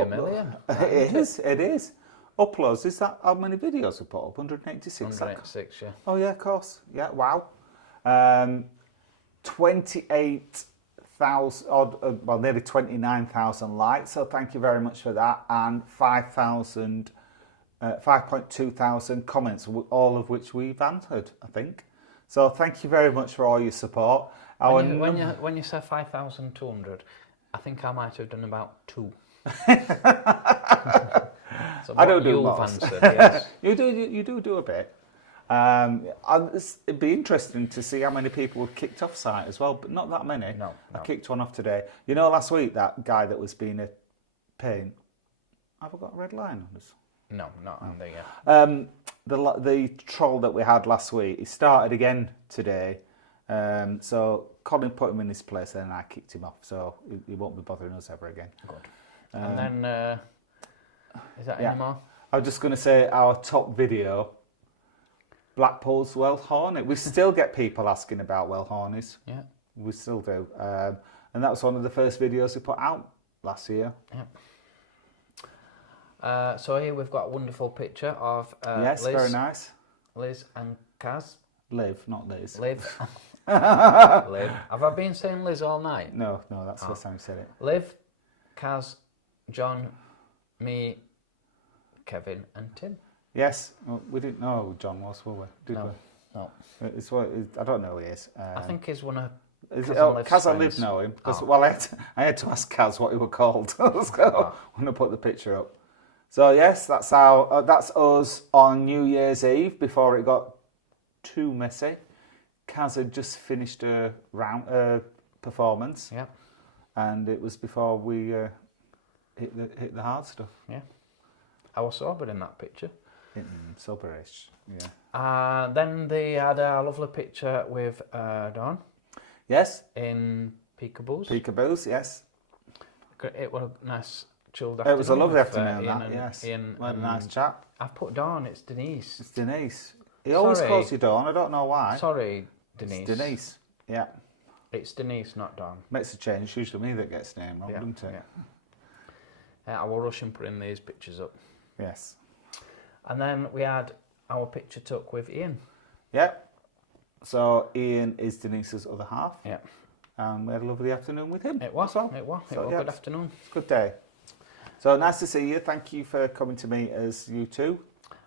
a million. It is. Uploads, is that how many videos we put up? 186? 186, yeah. Oh, yeah, of course. Yeah, wow. 28,000, well, nearly 29,000 likes, so thank you very much for that. And 5.2 thousand comments, all of which we've answered, I think. So thank you very much for all your support. When you said 5,200, I think I might have done about 2. So I don't do most. Answered, yes. You do a bit. It'd be interesting to see how many people have kicked off site as well, but not that many. No. I kicked one off today. You know, last week that guy that was being a pain. Have I got a red line on us? No, not on there yet. The troll that we had last week, he started again today. So Colin put him in his place and I kicked him off, so he won't be bothering us ever again. Good. And then, is that any more? I was just going to say our top video, Blackpool's Well Hornet. We still get people asking about Well Hornies. Yeah. We still do. And that was one of the first videos we put out last year. Yep. So here we've got a wonderful picture of Yes, Liz, very nice. Liz and Kaz. Liv, not Liz. Liv. Liv. Have I been saying Liz all night? No, that's the first time you said it. Liv, Kaz, John, me, Kevin and Tim. Yes, we didn't know who John was, were we? Did No. we? No. It's what I don't know who he is. I think he's one of Kaz and Liv know him because well, I had to ask Kaz what he were called. When I put the picture up. So yes, that's us on New Year's Eve before it got too messy. Kaz had just finished a performance. Yeah. And it was before we hit the hard stuff. Yeah. I was sober in that picture. Soberish, yeah. Then they had a lovely picture with Dawn. Yes. In Peekaboos. Peekaboos, yes. It was a nice chilled afternoon. It was a lovely with, afternoon, Ian yes. Ian we had a nice chat. I've put Dawn, it's Denise. It's Denise. He always Sorry. calls you Dawn, I don't know why. Sorry, Denise. It's Denise, yeah. It's Denise, not Dawn. Makes a change, it's usually me that gets named wrong, doesn't it? Yeah. I will rush and putting these pictures up. Yes. And then we had our picture took with Ian. Yeah. So Ian is Denise's other half. Yeah. And we had a lovely afternoon with him. It was. Well. It was. So, It was a good afternoon. It's a good day. So nice to see you. Thank you for coming to me as you two.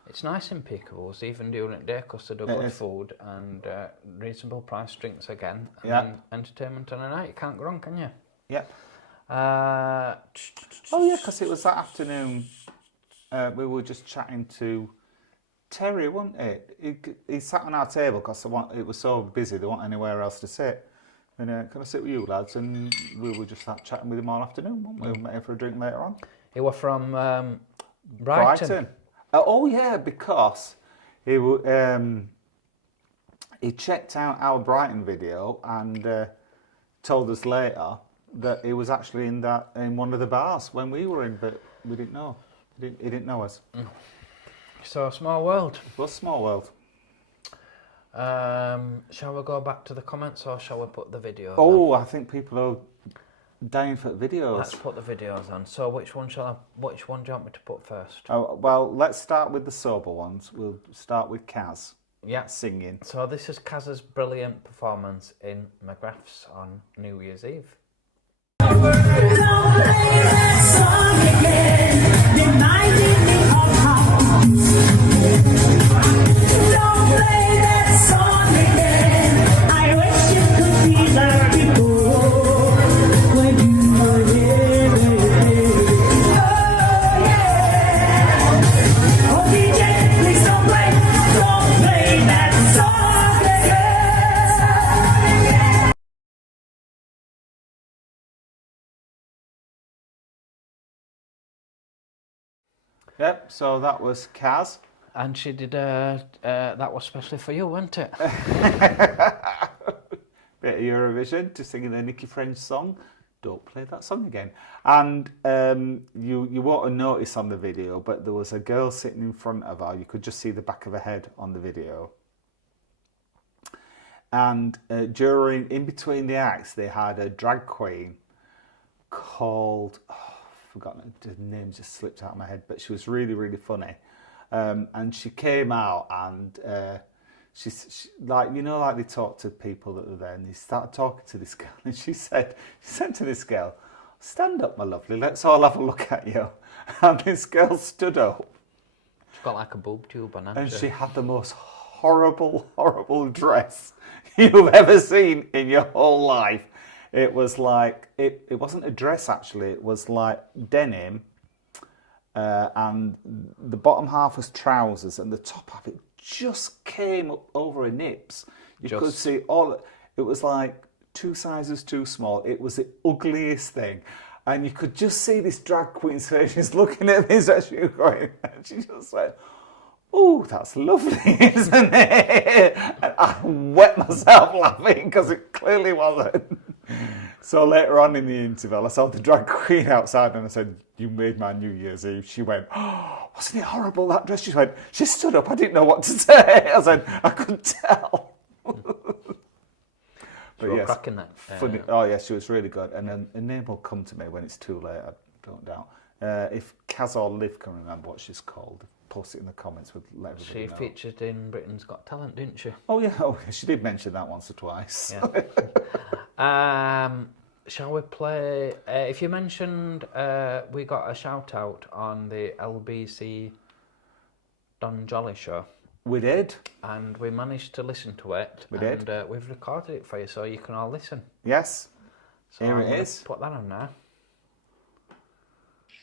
It's nice in Peekaboos, even during the day, because they do good food and reasonable price drinks again. And then entertainment on a night. You can't go wrong, can you? Yep. Oh yeah, because it was that afternoon. We were just chatting to Terry, wasn't it? He sat on our table because it was so busy. They weren't anywhere else to sit. And can I sit with you lads? And we were just chatting with him all afternoon, weren't we? We met him for a drink later on. He was from Brighton. Oh yeah, because he checked out our Brighton video and told us later that he was actually in one of the bars when we were in, but we didn't know. He didn't know us. So a small world. It was a small world. Shall we go back to the comments or shall we put the videos on? I think people are dying for videos. Let's put the videos on. So which one do you want me to put first? Oh, well, let's start with the sober ones. We'll start with Kaz. Yeah. Singing. So this is Kaz's brilliant performance in McGrath's on New Year's Eve. Yep, so that was Kaz. And she did, that was especially for you, wasn't it? Bit of Eurovision to singing the Nicky French song. Don't play that song again. And you won't have noticed on the video, but there was a girl sitting in front of her. You could just see the back of her head on the video. And in between the acts, they had a drag queen called... forgotten, the name just slipped out of my head, but she was really, really funny. And she came out and she like they talk to people that are there, and they started talking to this girl, and she said to this girl, "Stand up, my lovely, let's all have a look at you." And this girl stood up. She's got like a boob tube on her. And she had the most horrible, horrible dress you've ever seen in your whole life. It was like, it wasn't a dress actually, it was like denim, and the bottom half was trousers, and the top half, it just came up over her nips. You could see it was like 2 sizes too small. It was the ugliest thing. And you could just see this drag queen's face. She's looking at this as she was going, and she just went, "Oh, that's lovely, isn't it?" And I wet myself laughing because it clearly wasn't. So later on in the interval, I saw the drag queen outside and I said, "You made my New Year's Eve." She went, "Oh, wasn't it horrible, that dress?" She stood up. I didn't know what to say. I said, "I could tell." She was cracking that. Funny. Oh yeah, she was really good. And then a name will come to me when it's too late. I don't doubt. If Kaz or Liv can remember what she's called, post it in the comments. We'll let everybody know. She featured in Britain's Got Talent, didn't she? Oh yeah, she did mention that once or twice. Yeah. Shall we play? If you mentioned, we got a shout out on the LBC Don Jolly show. We did. And we managed to listen to it. We did. And we've recorded it for you so you can all listen. Yes. So Here I'm it is. Put that on now.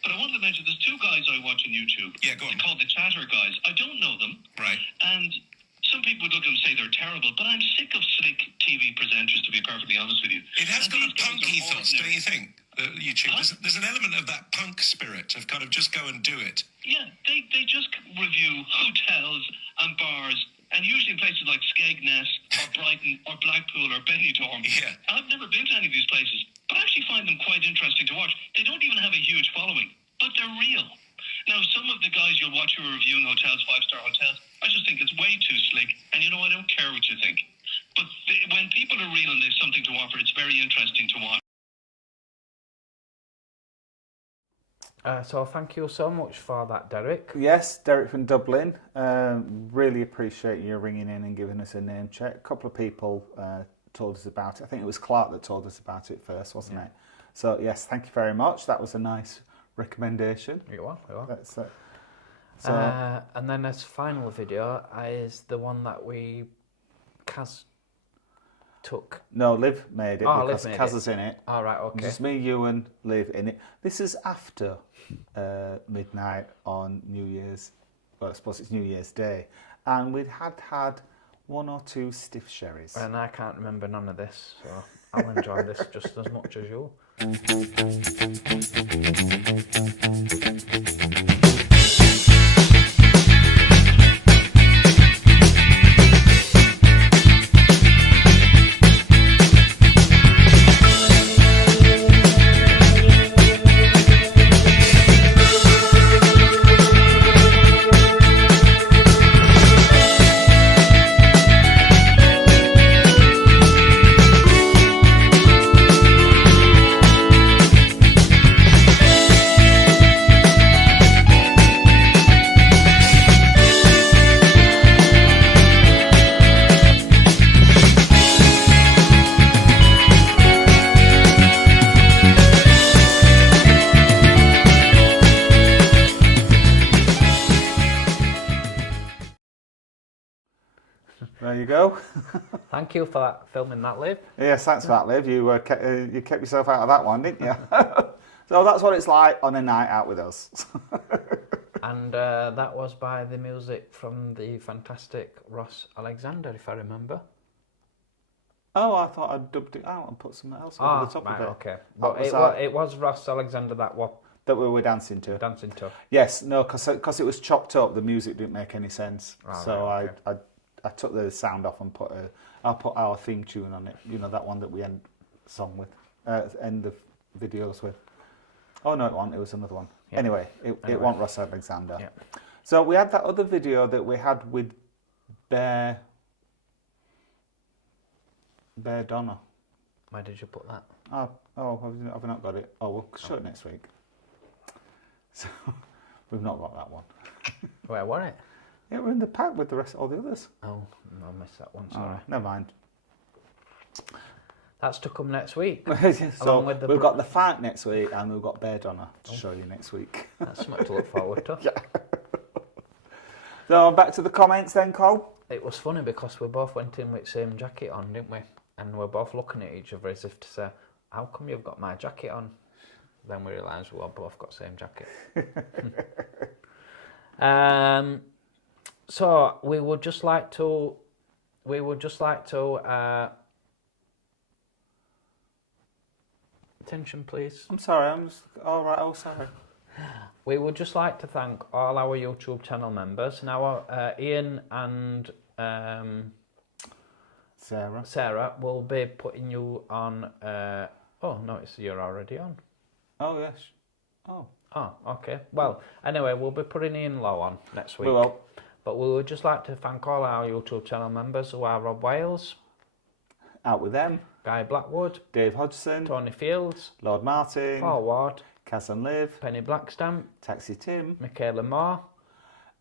But I wanted to mention there's two guys I watch on YouTube. Yeah, go on. They're called the Chatter Guys. I don't know them. Right. And some people would look at them and say they're terrible, but I'm sick of slick TV presenters, to be perfectly honest with you. It has And got a these guys punk are ethos, don't ordinary. you think? YouTube. There's an element of that punk spirit of kind of just go and do it. Yeah, they just review hotels and bars, and usually in places like Skegness or Brighton or Blackpool or Benidorm. Yeah. I've never been to any of these places, but I actually find them quite interesting to watch. They don't even have a huge following, but they're real. Now, some of the guys you'll watch who are reviewing hotels, 5-star hotels, I just think it's way too slick, and I don't care what you think. But when people are real and there's something to offer, it's very interesting to watch. So thank you so much for that, Derek. Yes, Derek from Dublin. Really appreciate you ringing in and giving us a name check. A couple of people told us about it. I think it was Clark that told us about it first, wasn't it? So yes, thank you very much. That was a nice recommendation. You are. That's it. And then this final video is the one that Kaz took. No, Liv made it because Liv made Kaz is in it. All right, okay. Just me, you and Liv in it. This is after midnight on New Year's, well I suppose it's New Year's Day. And we'd had 1 or 2 stiff sherries. And I can't remember none of this, so I'll enjoy this just as much as you. There you go. Thank you for filming that, Liv. Yes, thanks for that, Liv. You kept yourself out of that one, didn't you? So that's what it's like on a night out with us. And that was by the music from the fantastic Ross Alexander, if I remember. Oh, I thought I'd dubbed it out and put something else over the top of it. Okay. That But it was Ross Alexander that we were dancing to. dancing to. Yes, no, because it was chopped up. The music didn't make any sense. So right, okay. I took the sound off and I'll put our theme tune on it. You know, that one that we end the videos with. Oh no, it wasn't. It was another one. Yeah. Anyway, it wasn't Ross Alexander. Yeah. So we had that other video that we had with Bear Donna. Where did you put that? Have we not got it? Oh, we'll show it next week. So we've not got that one. Where were it? Yeah, we're in the pack with the rest of all the others. Oh, I missed that one, sorry. Oh, never mind. That's to come next week. So with the we've got the fight next week and we've got Bear Donna to show you next week. That's something to look forward to. Yeah. So back to the comments then, Cole. It was funny because we both went in with the same jacket on, didn't we? And we're both looking at each other as if to say, how come you've got my jacket on? Then we realised we both got the same jacket. So we would just like to attention please. I'm sorry, I'm just all right. Oh, sorry. We would just like to thank all our YouTube channel members. Now, Ian and Sarah will be putting you on. Oh no, you're already on. Oh yes. Oh. Oh, okay. Well, anyway, we'll be putting Ian Lowe on next week. We will. But we would just like to thank all our YouTube channel members who are Rob Wales. Out with them. Guy Blackwood, Dave Hodgson. Tony Fields, Lord Martin. Paul Ward, Kaz and Liv. Penny Blackstamp, Taxi Tim. Michaela Moore,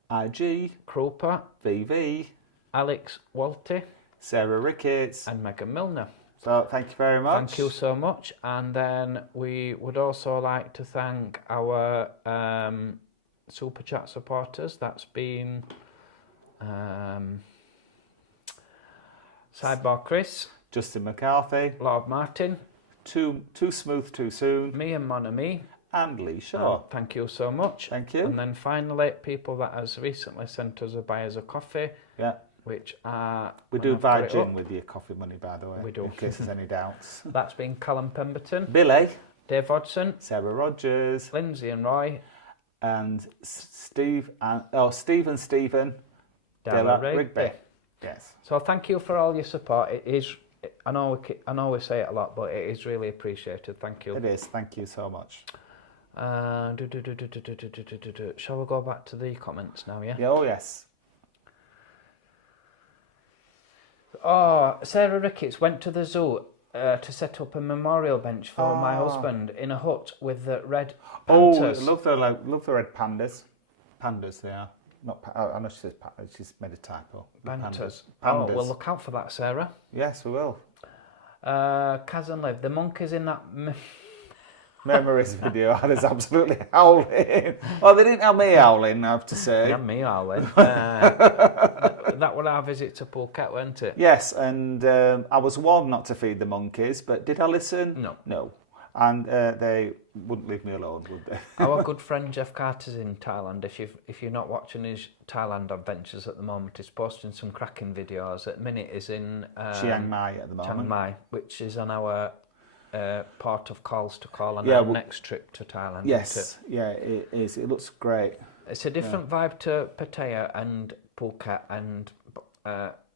IG. Krupa, VV. Alex Walty, Sarah Ricketts. and Megan Milner. So thank you very much. Thank you so much. And then we would also like to thank our Super Chat supporters. That's been Sidebar Chris, Justin McCarthy. Lord Martin, Too Smooth Too Soon. me and Mon Ami. And Lee Shaw. Thank you so much. Thank you. And then finally, people that has recently sent us a buyers a coffee, Yeah. which are... We when do I've got buy it gin up, with your coffee money, by the way. We do. In case there's any doubts. That's been Colin Pemberton, Billy. Dave Hodgson, Sarah Rogers. Lindsay and Roy, And Steve and Stephen Della Della Rigby. Rigby. Yes. So thank you for all your support. It is, I know we say it a lot, but it is really appreciated. Thank you. It is. Thank you so much. Shall we go back to the comments now, yeah? Yeah, oh, yes. Oh, Sarah Ricketts went to the zoo to set up a memorial bench for my husband in a hut with the red panthers. Oh, love the red pandas. Pandas, they are. Not. I know she says. She's made a typo. Panthers. Pandas. Oh, we'll look out for that, Sarah. Yes, we will. Kaz and Liv, the monkeys in that... Memories video had us absolutely howling. Oh, they didn't have me howling, I have to say. Yeah, me, Alan. That was our visit to Phuket, wasn't it? Yes, and I was warned not to feed the monkeys, but did I listen? No. No. And they wouldn't leave me alone, would they? Our good friend Jeff Carter's in Thailand. If you're not watching his Thailand adventures at the moment, he's posting some cracking videos. At the minute, he's in Chiang Mai at the moment. Chiang Mai, which is on our port of calls to call on Yeah, our well, next trip to Thailand. Yes, yeah, it is. It looks great. It's a different vibe to Pattaya and Phuket, and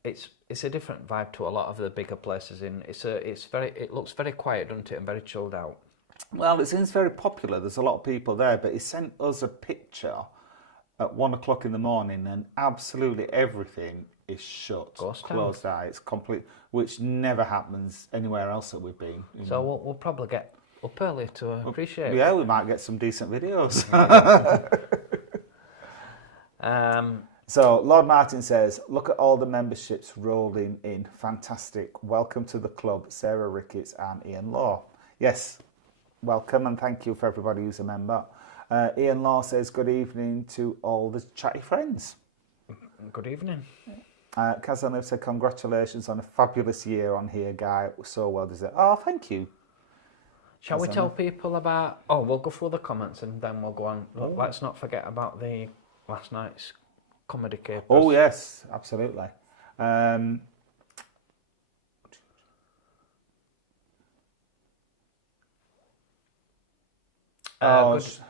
it's a different vibe to a lot of the bigger places. It looks very quiet, doesn't it, and very chilled out. Well, it seems very popular. There's a lot of people there, but he sent us a picture at 1 o'clock in the morning, and absolutely everything is shut, Ghost town. closed eye. It's complete, which never happens anywhere else that we've been. So we'll probably get up early to appreciate it. Yeah, we might get some decent videos. So Lord Martin says, look at all the memberships rolling in. Fantastic. Welcome to the club, Sarah Ricketts and Ian Law. Yes, welcome and thank you for everybody who's a member. Ian Law says, good evening to all the chatty friends. Good evening. Kazan said, congratulations on a fabulous year on here, Guy. It was so well deserved. Oh, thank you. Shall we tell people about... Oh, we'll go through the comments and then we'll go on. Let's not forget about the last night's comedy capers. Oh, yes, absolutely. Sean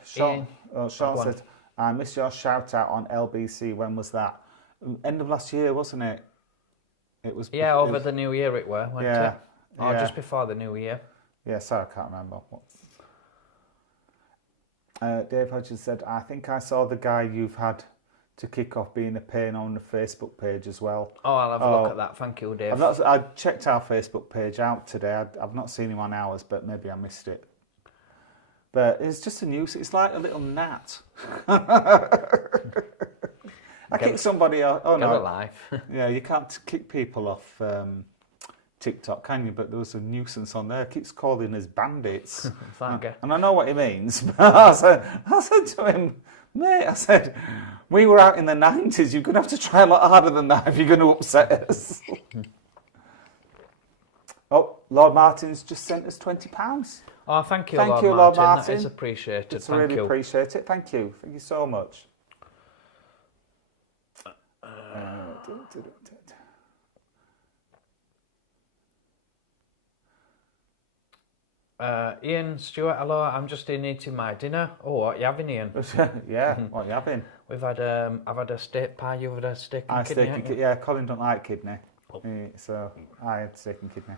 said, I missed your shout out on LBC. When was that? End of last year, wasn't it? It was. Yeah, over the new year it were, wasn't it? Or just before the new year. Yeah, sorry, I can't remember. Dave Hodges said, I think I saw the guy you've had to kick off being a pain on the Facebook page as well. Oh, I'll have a look at that. Thank you, Dave. I checked our Facebook page out today. I've not seen him on ours, but maybe I missed it. But it's just a nuisance. It's like a little gnat. I kicked somebody off. Oh, no. Life. Yeah, you can't kick people off TikTok, can you? But there was a nuisance on there. It keeps calling us bandits. And I know what he means. But I said to him, mate, I said, we were out in the 90s. You're going to have to try a lot harder than that if you're going to upset us. Oh, Lord Martin's just sent us £20. Oh, thank you, Lord Martin. Martin. That is appreciated. It's really appreciate it. Thank you. Thank you so much. Ian Stewart, hello. I'm just in eating my dinner. Oh, what are you having, Ian? Yeah, what are you having? I've had a steak pie. You've had a steak and kidney. Yeah, Colin don't like kidney, so I had steak and kidney.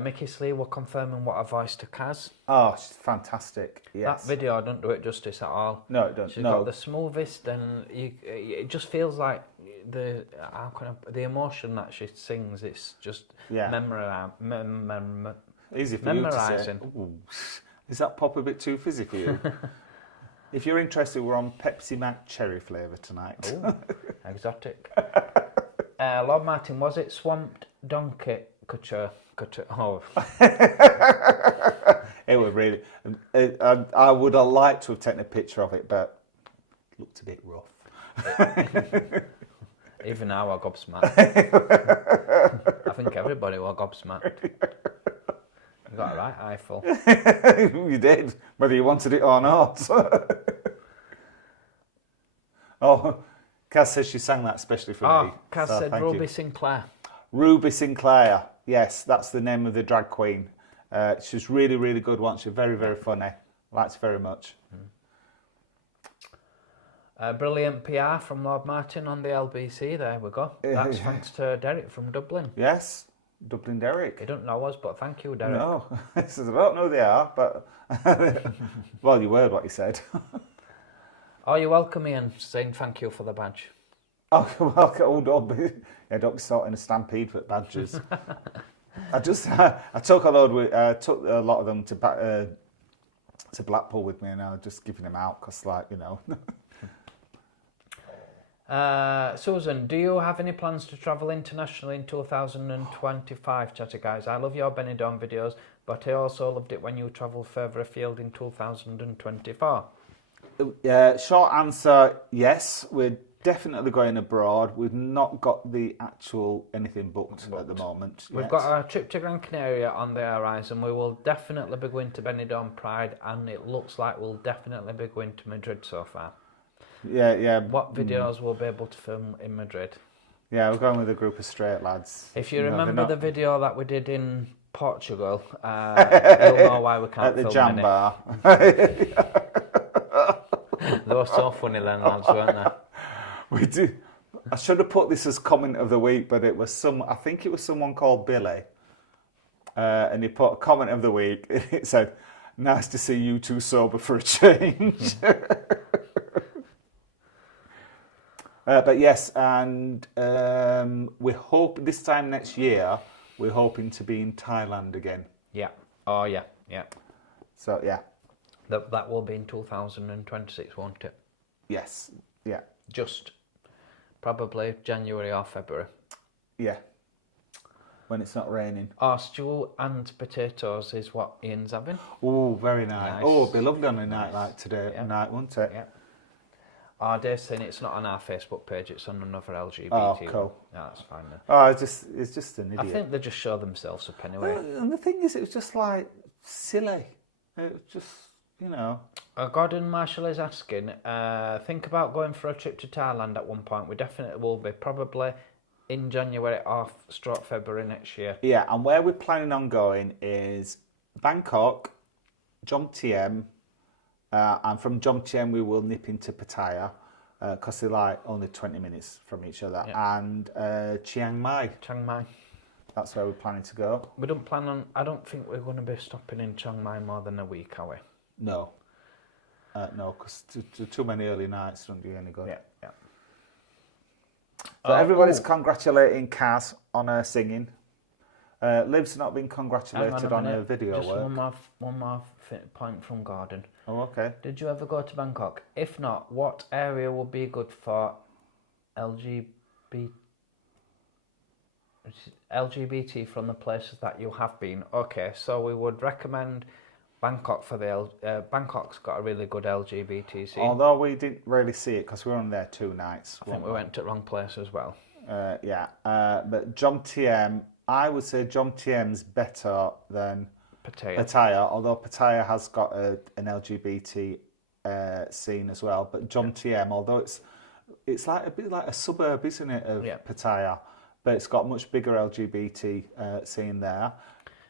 Mickey Slee were confirming what a voice to Kaz. Oh, she's fantastic. Yes. That video don't do it justice at all. No, it doesn't. She's No. got the smoothest, and it just feels like the emotion that she sings. It's just Easy for you to say. Ooh. Is that pop a bit too fizzy for you? If you're interested, we're on Pepsi Max cherry flavour tonight. Ooh, exotic. Lord Martin, was it Swamped Donkey Couture? Oh. It was really... I would have liked to have taken a picture of it, but it looked a bit rough. Even now we're gobsmacked. I think everybody were gobsmacked. You got a right eyeful. You did, whether you wanted it or not. Oh, Kaz says she sang that especially for me. Kaz said Ruby Sinclair. Ruby Sinclair, yes, that's the name of the drag queen. She's really, really good one. She's very, very funny. Likes very much. Brilliant PR from Lord Martin on the LBC. There we go. That's thanks to Derek from Dublin. Yes, Dublin Derek. He don't know us, but thank you, Derek. No, he says, I don't know who they are, but... Well, you heard what he said. Oh, you're welcome, Ian, saying thank you for the badge. Oh, welcome. Don't be starting a stampede for badges. I took a lot of them to Blackpool with me, and I was just giving them out because, like, you know. Susan, do you have any plans to travel internationally in 2025, Chatty Guys? I love your Benidorm videos, but I also loved it when you travelled further afield in 2024. Short answer, yes. We're definitely going abroad. We've not got the actual anything booked at the moment. We've got our trip to Gran Canaria on the horizon. We will definitely be going to Benidorm Pride, and it looks like we'll definitely be going to Madrid so far. Yeah. What videos we'll be able to film in Madrid? Yeah, we're going with a group of straight lads. If you remember the video that we did in Portugal, you'll know why we can't at the film jam any. bar. They were so funny then, lads, weren't they? We do. I should have put this as comment of the week, but it was I think it was someone called Billy, and he put a comment of the week. And it said, "Nice to see you two sober for a change." But yes, and we hope this time next year we're hoping to be in Thailand again. Yeah. Oh yeah. So yeah. That will be in 2026, won't it? Yes. Yeah. Just probably January or February. Yeah. When it's not raining. Oh, stew and potatoes is what Ian's having. Oh, very nice. Oh, it'd be lovely on a night like today, night, wouldn't it? Yeah. Oh, Dave's saying it's not on our Facebook page, it's on another LGBT Oh, one. cool. Yeah, that's fine then. Oh, it's just an idiot. I think they just show themselves up anyway. And the thing is, it was just like silly. It was just, you know. Gordon Marshall is asking, think about going for a trip to Thailand at one point. We definitely will be, probably in January or February next year. Yeah, and where we're planning on going is Bangkok, Jomtien, and from Jomtien we will nip into Pattaya, because they're like only 20 minutes from each other, and Chiang Mai. Chiang Mai. That's where we're planning to go. We don't plan on, I don't think we're going to be stopping in Chiang Mai more than a week, are we? No. No, because too many early nights don't do you any good. Yeah. So everybody's congratulating Kaz on her singing. Liv's not been congratulated on her video Just work. one more point from Gordon. Oh, okay. Did you ever go to Bangkok? If not, what area would be good for LGBT from the places that you have been? Okay, so we would recommend Bangkok for Bangkok's got a really good LGBT scene. Although we didn't really see it because we were on there 2 nights. I think we went to the wrong place as well. But Jomtien, I would say Jomtien's better than Pattaya, although Pattaya has got an LGBT scene as well. But Jomtien, although it's like a bit like a suburb, isn't it, of Pattaya, but it's got much bigger LGBT scene there.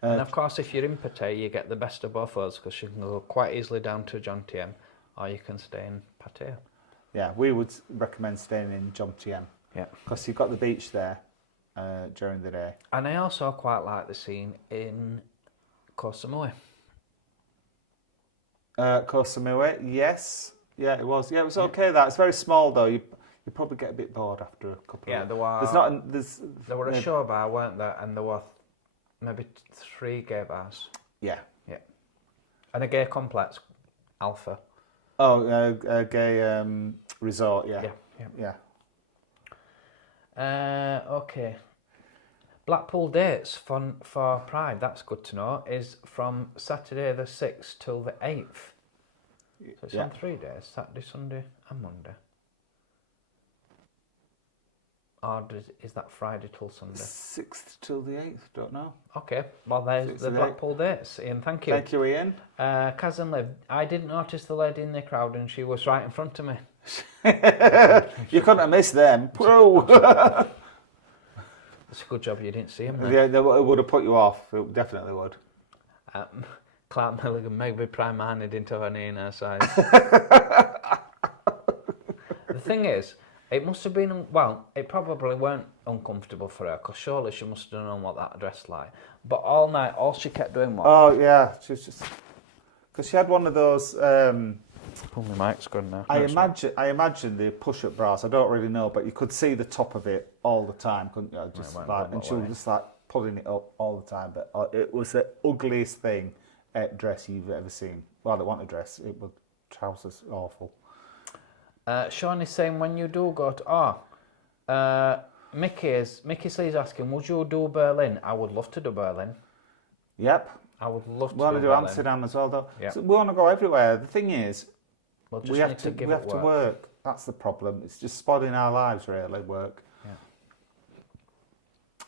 And of course, if you're in Pattaya, you get the best of both worlds because you can go quite easily down to Jomtien, or you can stay in Pattaya. Yeah, we would recommend staying in Jomtien. Yeah, because you've got the beach there, during the day. And I also quite like the scene in Koh Samui. Koh Samui, yes. Yeah, it was. Yeah, it was okay. That it's very small though. You probably get a bit bored after a couple. Yeah, of... there were. There were a show bar, weren't there? And there were maybe 3 gay bars. Yeah. Yeah. And a gay complex, Alpha. Oh, a gay resort. Yeah. Okay. Blackpool dates for Pride, that's good to know, is from Saturday the 6th till the 8th. So it's on 3 days, Saturday, Sunday and Monday. Or is that Friday till Sunday? 6th till the 8th, don't know. Okay, well there's the Blackpool dates. Ian, thank you. Thank you, Ian. Kaz and Liv, I didn't notice the lady in the crowd and she was right in front of me. You couldn't have missed them. It's a good job you didn't see him. Yeah, it would have put you off. It definitely would. Clark Milligan, maybe Prime Man didn't have any in her size. The thing is, it must have been, well, it probably weren't uncomfortable for her, because surely she must have known what that dressed like. But all night, all she kept doing was... Oh, yeah. She was just... Because she had one of those... Pull my mic's good now. I imagine the push-up bras, I don't really know, but you could see the top of it all the time, couldn't you? Just and she was just like pulling it up all the time. But it was the ugliest thing dress you've ever seen. Well, I don't want a dress. It was trousers awful. Sean is saying when you do go to... Mickey Slee's asking, would you do Berlin? I would love to do Berlin. Yep. I would love to we want to do Berlin. Amsterdam as well, though. Yep. So we want to go everywhere. The thing is, we have to work. That's the problem. It's just spoiling our lives, really, work.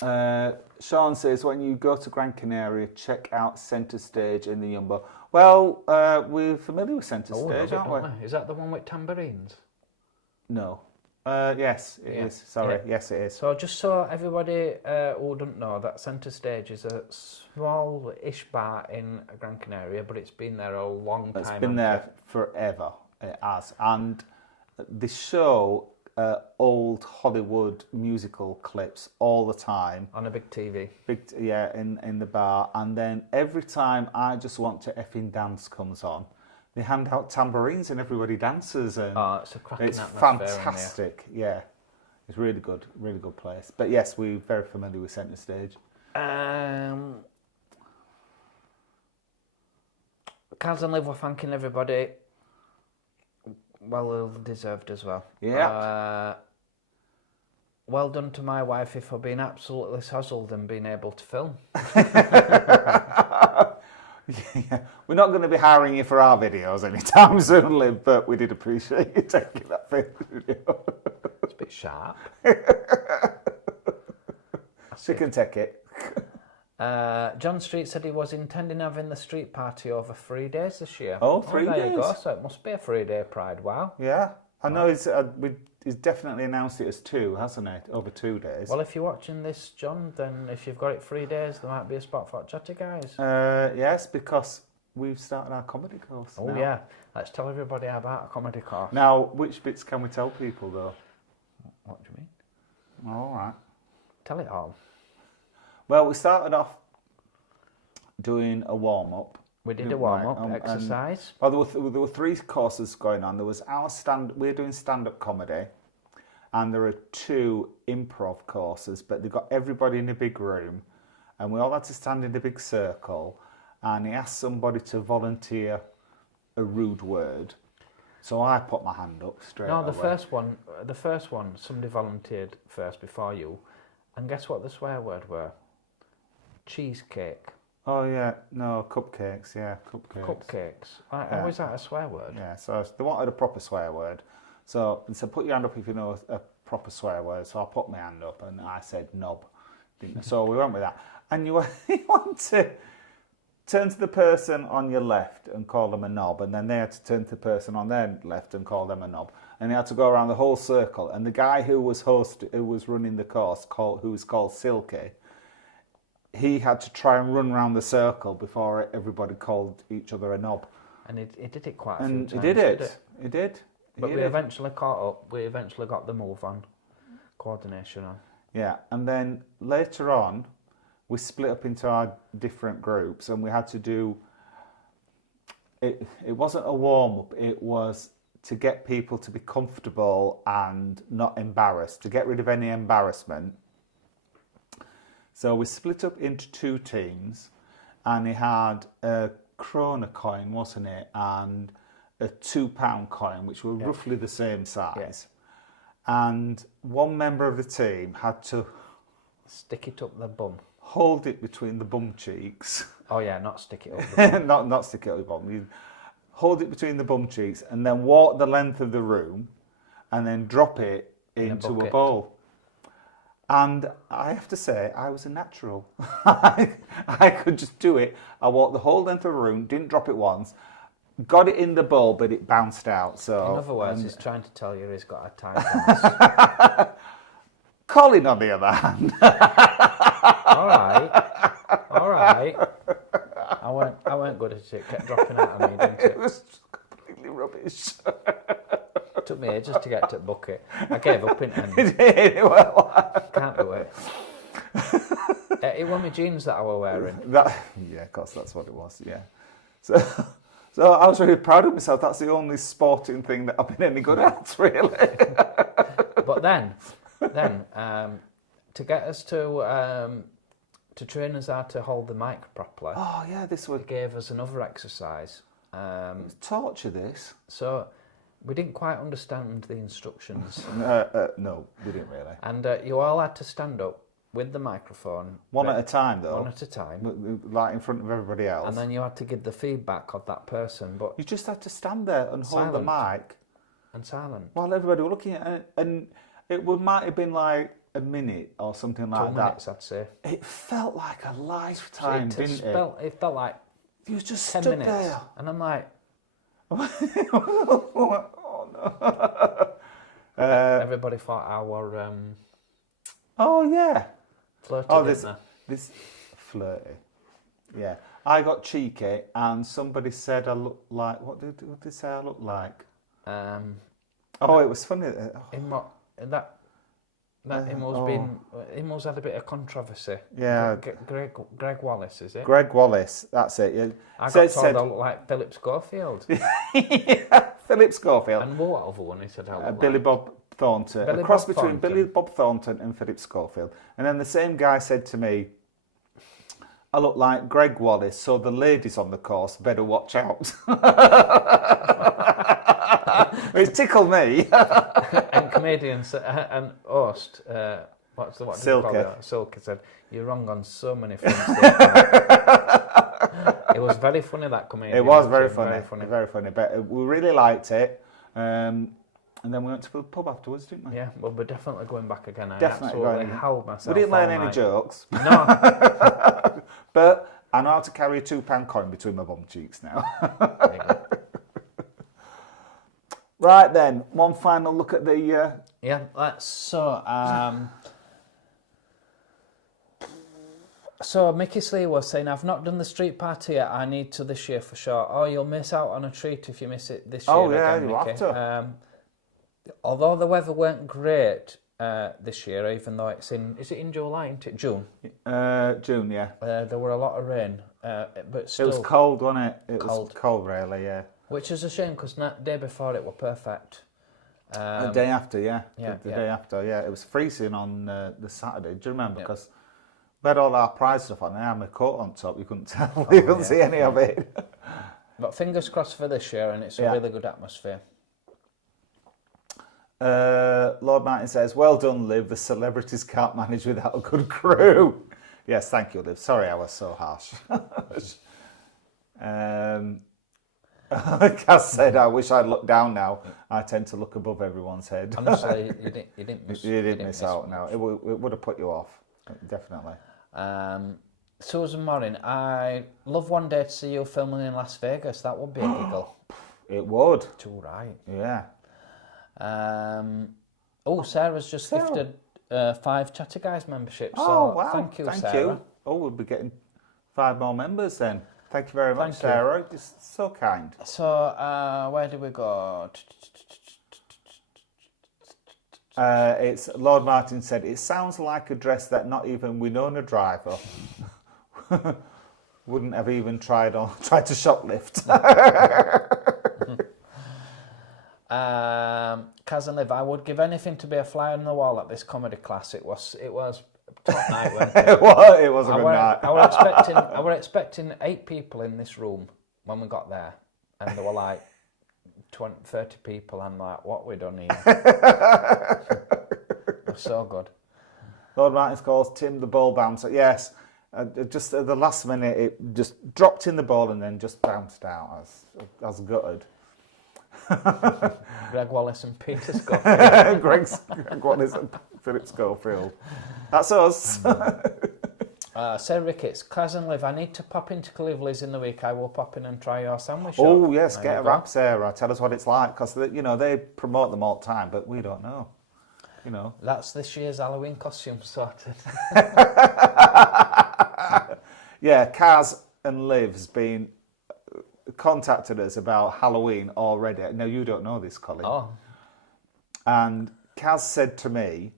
Yeah. Sean says, when you go to Gran Canaria, check out Centre Stage in the Jumbo. Well, we're familiar with Centre Stage, aren't we? Is that the one with tambourines? No. Yes, it is. Sorry. Yeah. Yes, it is. So just so everybody who doesn't know, that Centre Stage is a small-ish bar in Gran Canaria, but it's been there a long time. It's been there forever. It has. And they show old Hollywood musical clips all the time. On a big TV. In the bar. And then every time I Just Want to Effing Dance comes on, they hand out tambourines and everybody dances. And it's a cracking it's atmosphere. fantastic. Yeah. It's really good place. But yes, we're very familiar with Centre Stage. Kaz and Liv were thanking everybody. Well deserved as well. Yeah. Well done to my wifey for being absolutely sozzled and being able to film. Yeah. We're not going to be hiring you for our videos anytime soon, Liv, but we did appreciate you taking that video. It's a bit sharp. She can take it. John Street said he was intending having the street party over 3 days this year. Oh, 3 days. There you go. So it must be a 3-day Pride. Wow. Yeah. I know he's definitely announced it as 2, hasn't it? Over 2 days. Well, if you're watching this, John, then if you've got it 3 days, there might be a spot for chatty guys. Yes, because we've started our comedy course. Oh, now. yeah. Let's tell everybody about a comedy course. Now, which bits can we tell people, though? What do you mean? All right. Tell it all. Well, we started off doing a warm-up. We did a warm-up exercise. Well, there were 3 courses going on. There was we're doing stand-up comedy, and there are 2 improv courses, but they got everybody in a big room, and we all had to stand in a big circle, and he asked somebody to volunteer a rude word. So I put my hand up straight away. No, the first one, somebody volunteered first before you, and guess what the swear word were? Cheesecake. Oh, yeah. No, cupcakes. Yeah, cupcakes. Cupcakes. How is that a swear word? Yeah, so they wanted a proper swear word. So they said, put your hand up if you know a proper swear word. So I put my hand up and I said knob. So we went with that. And you want to turn to the person on your left and call them a knob. And then they had to turn to the person on their left and call them a knob. And they had to go around the whole circle. And the guy who was running the course, who was called Silky, he had to try and run around the circle before everybody called each other a knob. And he did it quite a few times. And he did it. He did. But we eventually caught up. We eventually got the move on. Coordination on. Yeah, and then later on, we split up into our different groups, and we had to do. It wasn't a warm up. It was to get people to be comfortable and not embarrassed, to get rid of any embarrassment. So we split up into 2 teams, and he had a krona coin, wasn't it, and a £2 coin, which were roughly the same size. And one member of the team had to Stick it up the bum. hold it between the bum cheeks. Oh yeah, not stick it up the bum. not stick it up the bum. You hold it between the bum cheeks and then walk the length of the room and then drop it into a bucket. bowl. And I have to say, I was a natural. I could just do it. I walked the whole length of the room, didn't drop it once, got it in the bowl, but it bounced out. So, In other words, he's trying to tell you he's got a tight Colin, on the other hand, All right. I weren't good at it. Kept dropping out of me, didn't it it? was completely rubbish. Took me ages to get to the bucket. I gave up in the end. It did, well, Can't do it. It was my jeans that I were wearing. yeah, of course, that's what it was. Yeah, so I was really proud of myself. That's the only sporting thing that I've been any good at, really. But then, to get us to train us how to hold the mic properly, Oh yeah, this was it gave us another exercise. torture. This. So we didn't quite understand the instructions, No, we didn't really. and you all had to stand up with the microphone One at a time, though. one at a time, Like in front of everybody else. and then you had to give the feedback of that person, but You just had to stand there and hold the Silent. mic and silent. while everybody were looking at it. And might have been like a minute or something 2 like minutes, that. I'd say. It felt like a lifetime, It didn't it? It felt like You just 10 stood minutes, there. and I'm like, Oh no. everybody thought I were Oh yeah. flirty, Oh, didn't this flirty. Yeah. I got cheeky and somebody said I look like, what did they say I look like? they? Oh, it was funny. In what that Immo's had a bit of controversy. Yeah. Greg Wallace, is it? Greg Wallace, that's it. Yeah. I got told I look like Philip Schofield. Yeah, Philip Schofield. And what other one he said I look Billy like? Bob Thornton. Billy A cross Bob between Thornton. Billy Bob Thornton and Philip Schofield. And then the same guy said to me, I look like Greg Wallace, so the ladies on the course better watch out. It tickled me. And comedian and host, what do you call it? Silky said, "You're wrong on so many things." It was very funny, that comedian. It was very funny. Very funny. But we really liked it. And then we went to the pub afterwards, didn't we? Yeah, well, we're definitely going back again. I Definitely absolutely going. howled myself. We didn't learn all any night. jokes. No, But I know how to carry a £2 coin between my bum cheeks now. There you go. Right then, one final look at the... Yeah, so Mickey Slee was saying, I've not done the street party yet, I need to this year for sure. Oh, you'll miss out on a treat if you miss it this year. Oh, yeah, again, you'll Mickey. have to. Although the weather weren't great this year, even though is it in July, isn't it? June? June, yeah. There were a lot of rain, but still... It was cold, wasn't it? It was Cold. cold, really, yeah. Which is a shame, because the day before it were perfect. The day after, yeah. yeah, The yeah. day after, yeah. It was freezing on the Saturday. Do you remember? Yeah. Because we had all our prize stuff on. I had my coat on top. You couldn't tell. You couldn't see any of it. But fingers crossed for this year, and it's a Yeah. really good atmosphere. Lord Martin says, well done, Liv. The celebrities can't manage without a good crew. Yes, thank you, Liv. Sorry I was so harsh. Cass said, I wish I'd looked down now. I tend to look above everyone's head. Honestly, you didn't miss. You did miss out now. It would have put you off, definitely. Susan Morin, I love one day to see you filming in Las Vegas. That would be a giggle. It would. Too right. Yeah. Sarah's just gifted 5 Chatter Guys memberships. So Oh, wow. thank you, Thank Sarah. you. Oh, we'll be getting 5 more members then. Thank you very much, Thank you. Sarah. Just so kind. So where do we go? It's Lord Martin said, it sounds like a dress that not even Winona Driver wouldn't have even tried to shoplift. Kaz and Liv, I would give anything to be a fly on the wall at this comedy class. It was top night, wasn't it? It was a good night. I were expecting 8 people in this room when we got there, and there were like 20, 30 people. I'm like, what we done here? It was so good. Lord Martin calls Tim the ball bouncer. Yes, just at the last minute, it just dropped in the ball and then just bounced out. I was gutted. Greg Wallace and Peter Schofield. Greg Wallace and Philip Schofield. That's us. Sarah Ricketts, Kaz and Liv, I need to pop into Cleveland's in the week. I will pop in and try your sandwich shop. Oh, yes, There get you a go. wrap, Sarah. Tell us what it's like, because, they promote them all the time, but we don't know. That's this year's Halloween costume sorted. Yeah, Kaz and Liv's been contacted us about Halloween already. Now, you don't know this, Colin. Oh, And Kaz said to me,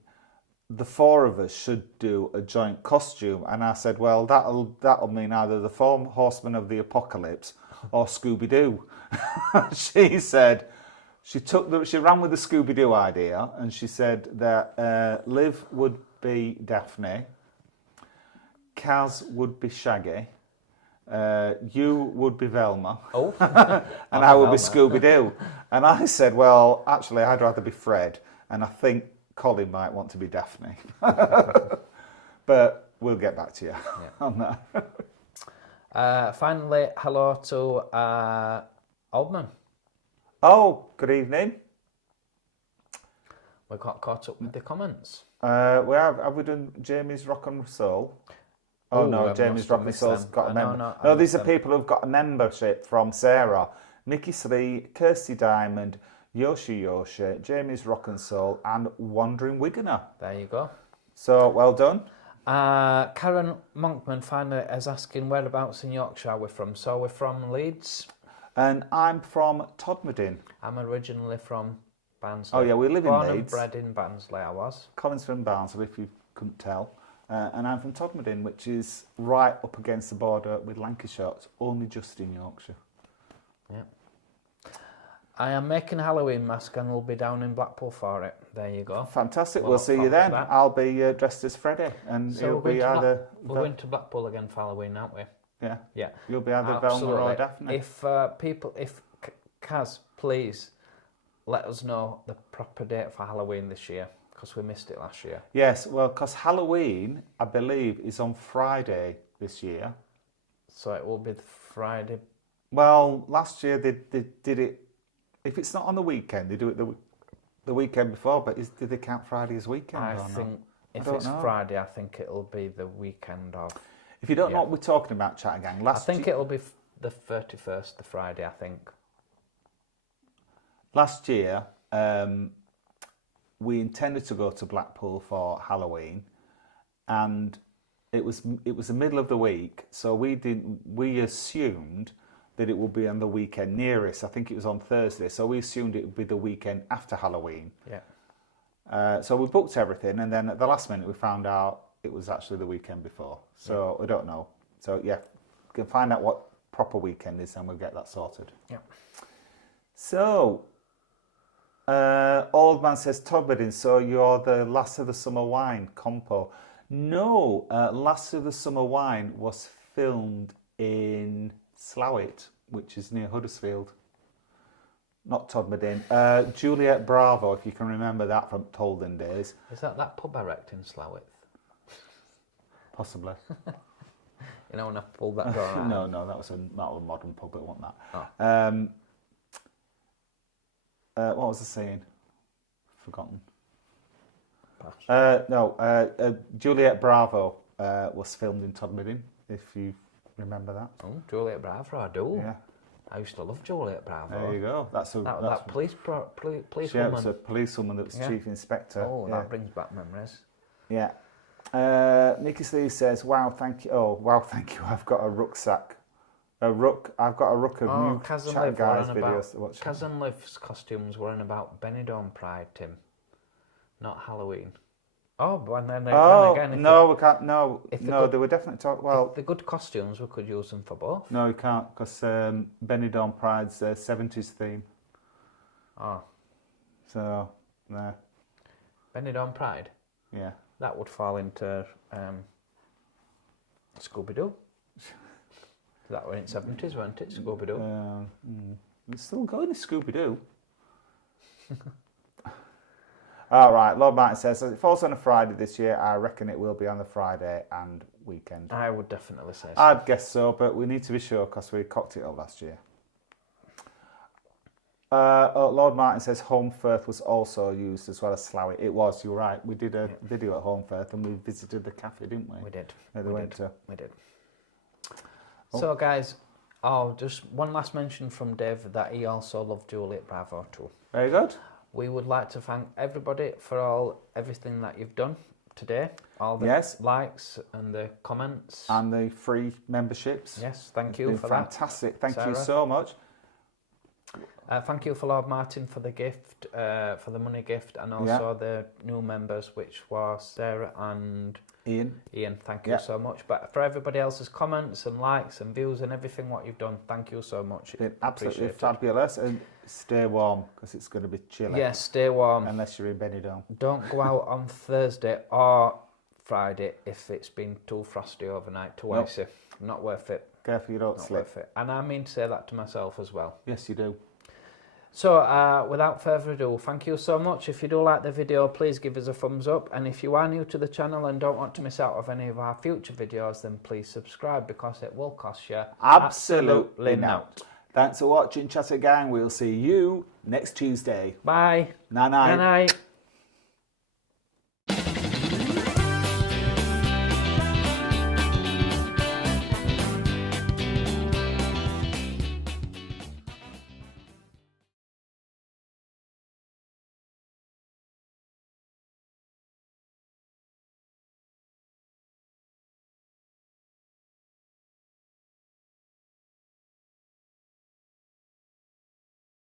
the 4 of us should do a joint costume. And I said, well, that'll mean either the 4 Horsemen of the Apocalypse or Scooby-Doo. She said, she ran with the Scooby-Doo idea, and she said that Liv would be Daphne, Kaz would be Shaggy, you would be Velma, and I would be Scooby-Doo. And I said, well, actually, I'd rather be Fred, and I think Colin might want to be Daphne. But we'll get back to you on that. finally, hello to Oldman. Oh, good evening. We got caught up with the comments. Have we done Jamie's Rock and Soul? Oh, no, Jamie's Rock and Soul's got a member. No, these are people who've got a membership from Sarah. Nikki Slee, Kirsty Diamond, Yoshi, Jamie's Rock and Soul, and Wandering Wiganer. There you go. So, well done. Karen Monkman finally is asking whereabouts in Yorkshire we're from. So we're from Leeds. And I'm from Todmorden. I'm originally from Barnsley. Oh, yeah, we live in Born Leeds. and bred in Barnsley, I was. Colin's from Barnsley, if you couldn't tell. And I'm from Todmorden, which is right up against the border with Lancashire. It's only just in Yorkshire. Yeah. I am making a Halloween mask and will be down in Blackpool for it. There you go. Fantastic. We'll We'll see you look forward then. to that. I'll be dressed as Freddy, and So you'll be either... we're going to Blackpool again for Halloween, aren't we? Yeah. Yeah. You'll be either Velma or Daphne. If Kaz, please let us know the proper date for Halloween this year, because we missed it last year. Yes, well, because Halloween, I believe, is on Friday this year. So it will be the Friday. Well, last year they did it... If it's not on the weekend, they do it the weekend before, but did they count Friday as weekend I or not? think if don't it's know. Friday, I think it'll be the weekend of. If you don't know what we're talking about, Chat Gang, I think it'll be the 31st, the Friday, I think. Last year, we intended to go to Blackpool for Halloween, and it was the middle of the week, so we assumed that it would be on the weekend nearest. I think it was on Thursday, so we assumed it would be the weekend after Halloween. Yeah. So we booked everything, and then at the last minute we found out it was actually the weekend before. So we don't know. So yeah, we can find out what proper weekend is, and we'll get that sorted. Yeah. So, Old Man says, Todmorden, so you're the Last of the Summer Wine compo. No, Last of the Summer Wine was filmed in Slowett, which is near Huddersfield. Not Todmorden. Juliet Bravo, if you can remember that from Tolden days. Is that pub I wrecked in Slowett? Possibly. You know when I pulled that door out? No, that was a modern pub, it wasn't that. Oh. What was I saying? Forgotten. Pass. Juliet Bravo was filmed in Todmorden, if you remember that. Oh, Juliet Bravo, I do. Yeah. I used to love Juliet Bravo. There you go. That police she woman. was a policewoman that was chief inspector. Oh, yeah. that brings back memories. Yeah. Nikki Steve says, "Wow, thank you. Oh, wow, thank you. I've got a rucksack. I've got a ruck of new Chat Guys videos to watch." Kaz and Liv's costumes were in about Benidorm Pride, Tim. not Halloween. Oh, but then Oh, again, if no, we can't. No, if the no, good- they were definitely talk. Well, the good costumes, we could use them for both. no, you can't because Benidorm Pride's 70s theme. Oh, So, no, Benidorm Pride. yeah. That would fall into Scooby-Doo. That were in 70s, weren't it? Scooby-Doo. It's still going to Scooby-Doo. All right, Lord Martin says, it falls on a Friday this year. I reckon it will be on the Friday and weekend. I would definitely say so. I'd guess so, but we need to be sure because we cocked it up last year. Lord Martin says Holmfirth was also used as well as Slough. It was, you're right. We did a video at Holmfirth and we visited the cafe, didn't we? We did. Yeah, they went to. We did. Oh. So, guys, just one last mention from Dave that he also loved Juliet Bravo too. Very good. We would like to thank everybody for everything that you've done today. All the Yes. likes and the comments. And the free memberships. Yes, thank It's you been for fantastic. Thank you Sarah. so much. Thank you for Lord Martin for the gift, for the money gift, and also the new members, which was Sarah and Ian. Thank you Yeah. so much. But for everybody else's comments and likes and views and everything what you've done, thank you so much. Been absolutely Appreciate it. fabulous. And stay warm because it's going to be chilly. Yes, stay warm. Unless you're in Benidorm. Don't go out on Thursday or Friday if it's been too frosty overnight, too icy. Not worth it. Careful you don't Not slip. worth it. And I mean to say that to myself as well. Yes, you do. So, without further ado, thank you so much. If you do like the video, please give us a thumbs up. And if you are new to the channel and don't want to miss out of any of our future videos, then please subscribe because it will cost you Absolutely not. not. Thanks for watching, Chatter Gang. We'll see you next Tuesday. Bye. Night night. Night night.